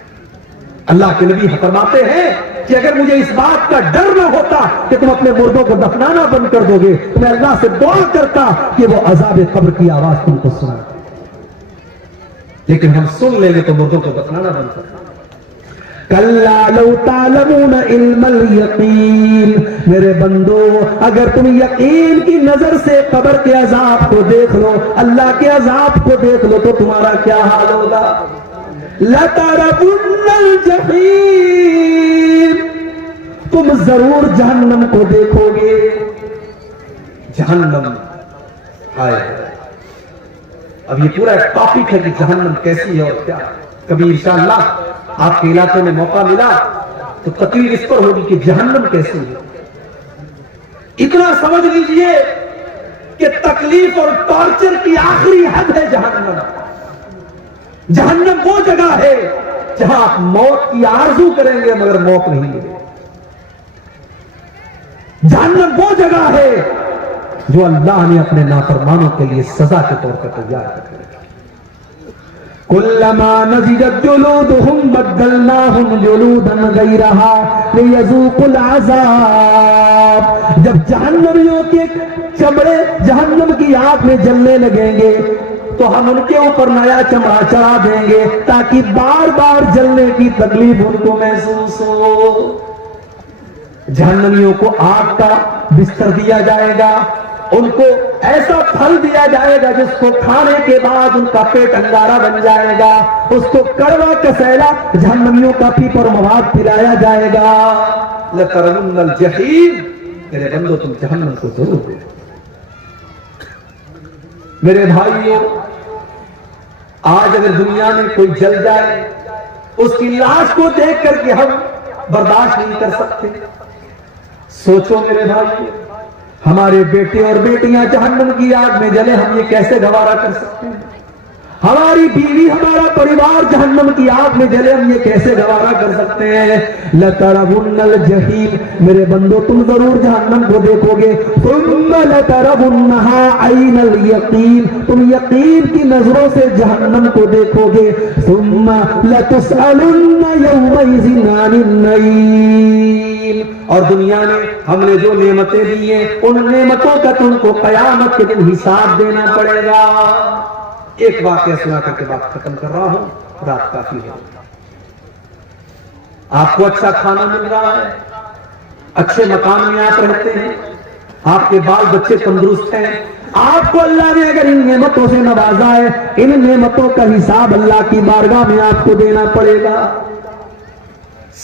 اللہ کے نبی فرماتے ہیں کہ اگر مجھے اس بات کا ڈر نہ ہوتا کہ تم اپنے مردوں کو دفنانا بند کر دو گے تو میں اللہ سے دعا کرتا کہ وہ عذاب قبر کی آواز تم کو سنا, لیکن ہم سن لیں گے تو مردوں کو دفنانا بند کر. کلا لو تعلمون علم الیقین, میرے بندو اگر تم یقین کی نظر سے قبر کے عذاب کو دیکھ لو, اللہ کے عذاب کو دیکھ لو تو تمہارا کیا حال ہوگا. لَتَرَوُنَّ الْجَحِيمَ, تم ضرور جہنم کو دیکھو گے. جہنم آئے, اب یہ پورا ایک ٹاپک ہے کہ جہنم کیسی ہے اور کیا. کبھی انشاءاللہ آپ کے علاقے میں موقع ملا تو تقریر اس پر ہوگی کہ جہنم کیسی ہے. اتنا سمجھ لیجئے کہ تکلیف اور ٹارچر کی آخری حد ہے جہنم. جہنم وہ جگہ ہے جہاں آپ موت کی آرزو کریں گے مگر موت نہیں ملے. جہنم وہ جگہ ہے جو اللہ نے اپنے نافرمانوں کے لیے سزا کے طور پر تیار کر رکھی. کلما نضجت جلودہم بدلناہم جلودا غیرہا لیذوقوا العذاب. جب جہنمیوں کے چمڑے جہنم کی آگ میں جلنے لگیں گے تو ہم ان کے اوپر نیا چمڑا چڑھا دیں گے تاکہ بار بار جلنے کی تکلیف ان کو محسوس ہو. جہنمیوں کو آگ کا بستر دیا جائے گا, ان کو ایسا پھل دیا جائے گا جس کو کھانے کے بعد ان کا پیٹ انگارہ بن جائے گا، اس کو کڑوا کسیلا جہنمیوں کا پیپر مواد پلایا جائے گا۔ لَتَرَوُنَّ الْجَحِيمَ، میرے بندو تم جہنم کو ضرور دیکھو۔ میرے بھائیوں، آج اگر دنیا میں کوئی جل جائے، اس کی لاش کو دیکھ کر کے ہم برداشت نہیں کر سکتے۔ سوچو میرے بھائی، ہمارے بیٹے اور بیٹیاں جہنم کی آگ میں جلے، ہم یہ کیسے گوارا کر سکتے ہیں؟ ہماری بیوی، ہمارا پریوار جہنم کی آگ میں جلے، ہم یہ کیسے گوارا کر سکتے ہیں؟ لَتَرَوُنَّ الْجَحِيمَ، میرے بندو تم ضرور جہنم کو دیکھو گے۔ ثُمَّ لَتَرَوُنَّهَا عَيْنَ الْيَقِينِ، تم یقین کی نظروں سے جہنم کو دیکھو گے۔ ثُمَّ لَتُسْأَلُنَّ يَوْمَئِذٍ عَنِ النَّعِيمِ، اور دنیا میں ہم نے جو نعمتیں دی ہیں، ان نعمتوں کا تم کو قیامت کے دن حساب دینا پڑے گا۔ ایک واقعہ سنا کر کے بات ختم کر رہا ہوں، رات کافی ہے۔ آپ کو اچھا کھانا مل رہا ہے، اچھے مکان میں آپ رہتے ہیں، آپ کے بال بچے تندرست ہیں، آپ کو اللہ نے اگر ان نعمتوں سے نوازا ہے، ان نعمتوں کا حساب اللہ کی بارگاہ میں آپ کو دینا پڑے گا۔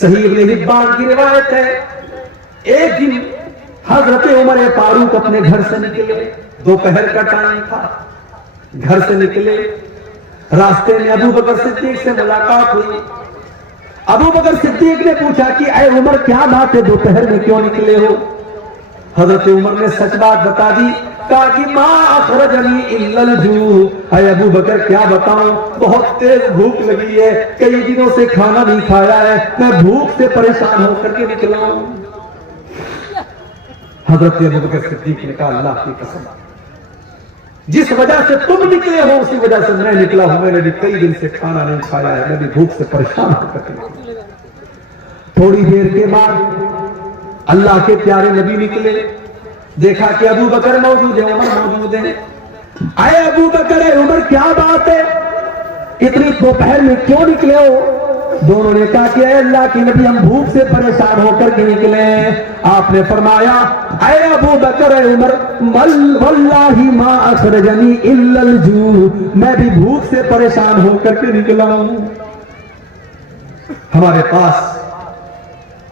صحیح ابن حبان کی روایت ہے، ایک دن حضرت عمر فاروق اپنے گھر سے نکلے، دوپہر کا ٹائم تھا، گھر سے نکلے، راستے میں ابو بکر صدیق سے ملاقات ہوئی۔ ابو بکر صدیق نے پوچھا کہ اے عمر کیا بات ہے، دوپہر میں کیوں نکلے ہو؟ حضرت عمر نے سچ بات بتا دی، کہا کہ ما اخرجنی الا الجوع، اے ابو بکر کیا بتاؤں، بہت تیز بھوک لگی ہے، کئی دنوں سے کھانا نہیں کھایا ہے، میں بھوک سے پریشان ہو کر کے نکلا ہوں۔ حضرت ابو بکر صدیق نے کہا اللہ کی قسم، جس وجہ سے تم نکلے ہو اسی وجہ سے میں نکلا ہوں، میں نے بھی کئی دن سے کھانا نہیں کھایا ہے، میں بھی بھوک سے پریشان ہو کر کے۔ تھوڑی دیر کے بعد اللہ کے پیارے نبی نکلے، دیکھا کہ ابو بکر موجود ہے، عمر موجود ہے۔ اے ابو بکر، اے عمر کیا بات ہے، اتنی دوپہر میں کیوں نکلے ہو؟ دونوں نے کہا کہ اے اللہ کے نبی ہم بھوک سے پریشان ہو کر کے نکلے ہیں۔ آپ نے فرمایا اے ابو بکر، اے عمر، واللہ ما اخرجنی الا الجوع، میں بھی بھوک سے پریشان ہو کر کے نکلا ہوں۔ ہمارے پاس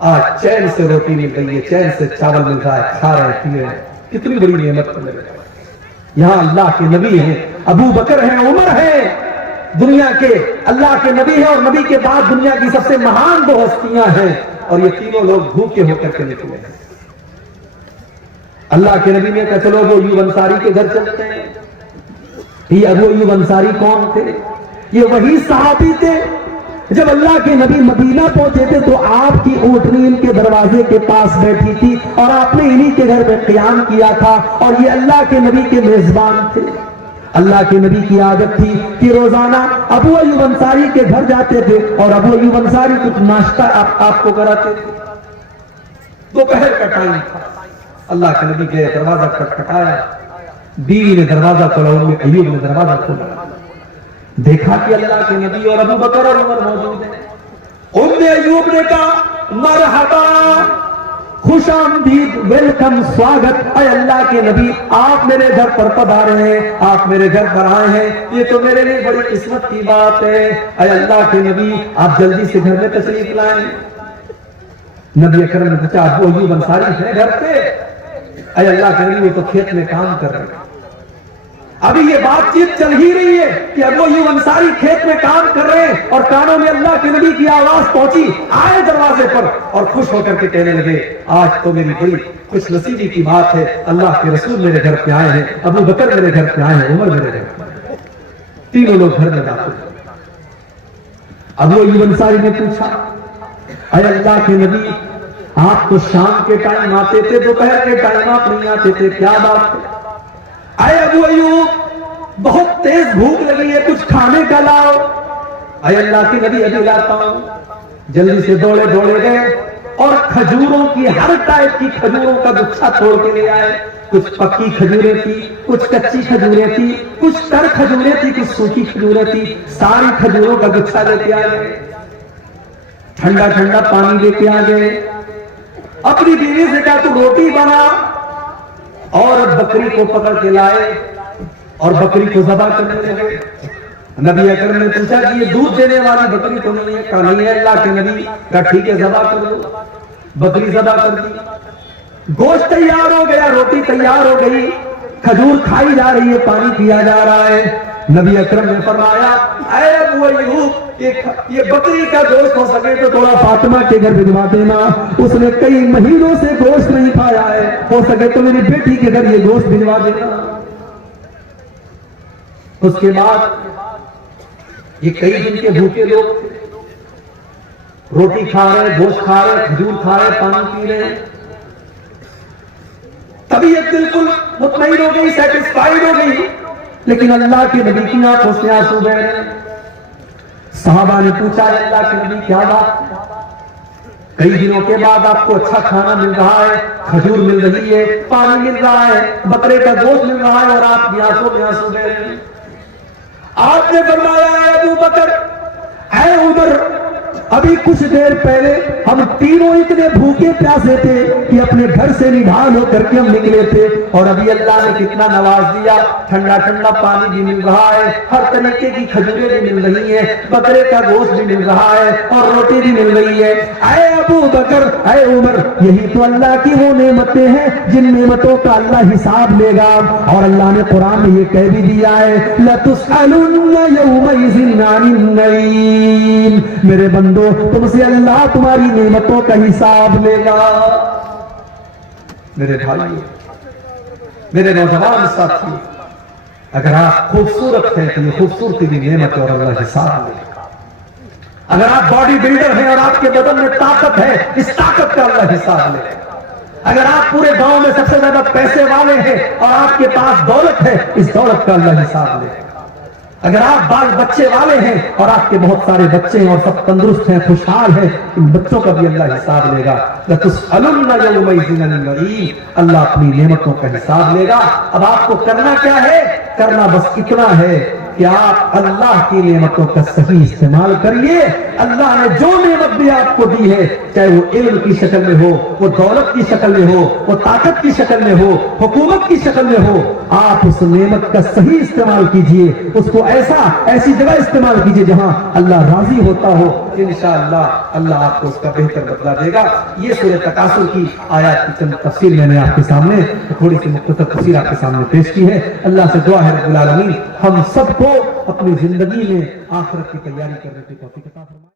آج چین سے روٹی مل رہی ہے، چین سے چاول مل رہا ہے، کھا رہے پی رہے ہیں، کتنی بڑی نعمت مل رہی ہے۔ یہاں اللہ کے نبی ہیں، ابو بکر ہیں، عمر ہیں، دنیا کے اللہ کے نبی ہیں، اور نبی کے بعد دنیا کی سب سے مہان دو ہستیاں ہیں، اور یہ تینوں لوگ بھوکے ہو کر کے نکلے ہیں۔ اللہ کے نبی نے کہا چلو ابو ایوب انصاری کے گھر چلتے ہیں۔ یہ ابو ایوب انصاری کون تھے؟ یہ وہی صحابی تھے جب اللہ کے نبی مدینہ پہنچے تھے تو آپ کی اونٹنی ان کے دروازے کے پاس بیٹھی تھی، اور آپ نے انہی کے گھر میں قیام کیا تھا، اور یہ اللہ کے نبی کے میزبان تھے۔ اللہ کے نبی کی عادت تھی کہ روزانہ ابو ایوب انصاری کے گھر جاتے تھے، اور ابو ایوب انصاری کچھ ناشتہ آپ کو کراتے تھے۔ دوپہر کا ٹائم تھا، اللہ کے نبی کے دروازہ کھٹکھٹایا، بیوی نے دروازہ کھولا، ایوب نے دروازہ کھولا، دیکھا کہ اللہ کے نبی اور ابو بکر اور عمر موجود ہیں۔ ام ایوب نے کہا مرحبا، خوش آمدید، ویلکم، سواگت، اے اللہ کے نبی آپ میرے گھر پر پدھارے ہیں، آپ میرے گھر پر آئے ہیں، یہ تو میرے لیے بڑی قسمت کی بات ہے۔ اے اللہ کے نبی آپ جلدی سے گھر میں تشریف لائیں۔ نبی اکرم نے پوچھا ابو ایوب انصاری ہے گھر پہ؟ اے اللہ کے نبی وہ تو کھیت میں کام کر رہے ہیں۔ ابھی یہ بات چیت چل ہی رہی ہے کہ ابو ایوب انصاری کھیت میں کام کر رہے ہیں، اور کانوں میں اللہ کے نبی کی آواز پہنچی، آئے دروازے پر اور خوش ہو کر کے کہنے لگے آج تو میری بڑی خوش نصیبی کی بات ہے، اللہ کے رسول میرے گھر پہ آئے ہیں، ابو بکر میرے گھر پہ آئے ہیں، عمر میرے گھر پہ آئے ہیں۔ تینوں لوگ گھر میں داخل ہوئے۔ ابو ایوب انصاری نے پوچھا اے اللہ کے نبی آپ تو شام کے ٹائم آتے تھے، دوپہر کے ٹائم آپ نہیں آتے تھے، کیا بات ہے؟ اے ابو ایوب بہت تیز بھوک لگی ہے، کچھ کھانے کا لاؤ۔ اے اللہ کے نبی ابھی لاتا ہوں۔ جلدی سے دوڑے گئے اور کھجوروں کی ہر ٹائپ کی کھجوروں کا گچھا توڑ کے لے آئے۔ کچھ پکی کھجوریں تھی، کچھ کچی کھجوریں تھی، کچھ تر کھجوریں تھی، کچھ سوکھی کھجوریں تھی، ساری کھجوروں کا گچھا لے کے آئے۔ ٹھنڈا ٹھنڈا پانی لے کے آ گئے۔ اپنی بیوی سے کہا تو روٹی بنا، اور بکری کو پکڑ کے لائے اور بکری کو ذبح کرنے لگے. نبی اکرم نے پوچھا کہ یہ دودھ دینے والی بکری تو نہیں ہے؟ کہا نہیں ہے اللہ کے نبی. کہا ٹھیک ہے ذبح کر دو. بکری ذبح کر دی. گوشت تیار ہو گیا, روٹی تیار ہو گئی, کھجور کھائی جا رہی ہے, پانی پیا جا رہا ہے. نبی اکرم نے فرمایا اے ابو ایوب یہ بکری کا گوشت ہو سکے تو تھوڑا فاطمہ کے گھر بھجوا دینا, اس نے کئی مہینوں سے گوشت نہیں کھایا ہے, ہو سکے تو میری بیٹی کے گھر یہ گوشت بھجوا دینا. اس کے بعد یہ کئی دن کے بھوکے لوگ روٹی کھا رہے, گوشت کھا رہے, کھجور کھا رہے, پانی پی رہے. طبیعت بالکل مطمئن ہو گئی, سیٹسفائیڈ ہو گئی, لیکن اللہ کے نبی کی آنکھوں سے آنسو بہ رہے. صحابہ نے پوچھا اللہ کے نبی کیا بات؟ کئی دنوں کے بعد آپ کو اچھا کھانا مل رہا ہے, کھجور مل رہی ہے, پانی مل رہا ہے, بکرے کا گوشت مل رہا ہے, اور آپ کی آنکھوں میں آنسو بہ رہے ہیں. آپ نے فرمایا اے ابو بکر, اے عمر, ابھی کچھ دیر پہلے ہم تینوں اتنے بھوکے پیاسے تھے کہ اپنے گھر سے نڈھال ہو کر کے ہم نکلے تھے, اور ابھی اللہ نے کتنا نواز دیا, ٹھنڈا ٹھنڈا پانی بھی مل رہا ہے, ہر طریقے کی کھجوریں بھی مل رہی ہیں, بکرے کا گوشت بھی مل رہا ہے, اور روٹی بھی مل رہی ہے. اے ابو بکر, اے عمر, یہی تو اللہ کی وہ نعمتیں ہیں جن نعمتوں کا اللہ حساب لے گا. اور اللہ نے قرآن میں یہ کہہ بھی دیا ہے لَتُسْأَلُنَّ يَوْمَئِذٍ عَنِ النَّعِيمِ, میرے بندو تم سے اللہ تمہاری نعمتوں کا حساب لے گا. میرے بھائی, میرے نوجوان ساتھی, اگر آپ خوبصورت ہیں تو یہ خوبصورتی بھی نعمت اور اللہ حساب لے گا. اگر آپ باڈی بلڈر ہیں اور آپ کے بدن میں طاقت ہے, اس طاقت کا اللہ حساب لے گا. اگر آپ پورے گاؤں میں سب سے زیادہ پیسے والے ہیں اور آپ کے پاس دولت ہے, اس دولت کا اللہ حساب لے گا. اگر آپ بال بچے والے ہیں اور آپ کے بہت سارے بچے ہیں اور سب تندرست ہیں, خوشحال ہیں, ان بچوں کا بھی اللہ حساب لے گا. لَتُسْأَلُنَّ يَوْمَئِذٍ عَنِ النَّعِيمِ, اللہ اپنی نعمتوں کا حساب لے گا. اب آپ کو کرنا کیا ہے؟ کرنا بس اتنا ہے کہ آپ اللہ کی نعمتوں کا صحیح استعمال کریے. اللہ نے جو نعمت بھی آپ کو دی ہے, چاہے وہ علم کی شکل میں ہو, وہ دولت کی شکل میں ہو, وہ طاقت کی شکل میں ہو, حکومت کی شکل میں ہو, آپ اس نعمت کا صحیح استعمال کیجئے. اس کو ایسی جگہ استعمال کیجئے جہاں اللہ راضی ہوتا ہو. انشاءاللہ اللہ آپ کو اس کا بہتر بدلہ دے گا. یہ سورۃ تکاثر کی آیات کی چند تفصیل میں نے آپ کے سامنے تھوڑی سی مختصر تفصیل آپ کے سامنے پیش کی ہے. اللہ سے دعا ہے رب العالمین ہم سب کو اپنی زندگی میں آخرت کی تیاری کرنے کی توفیق عطا فرمائے.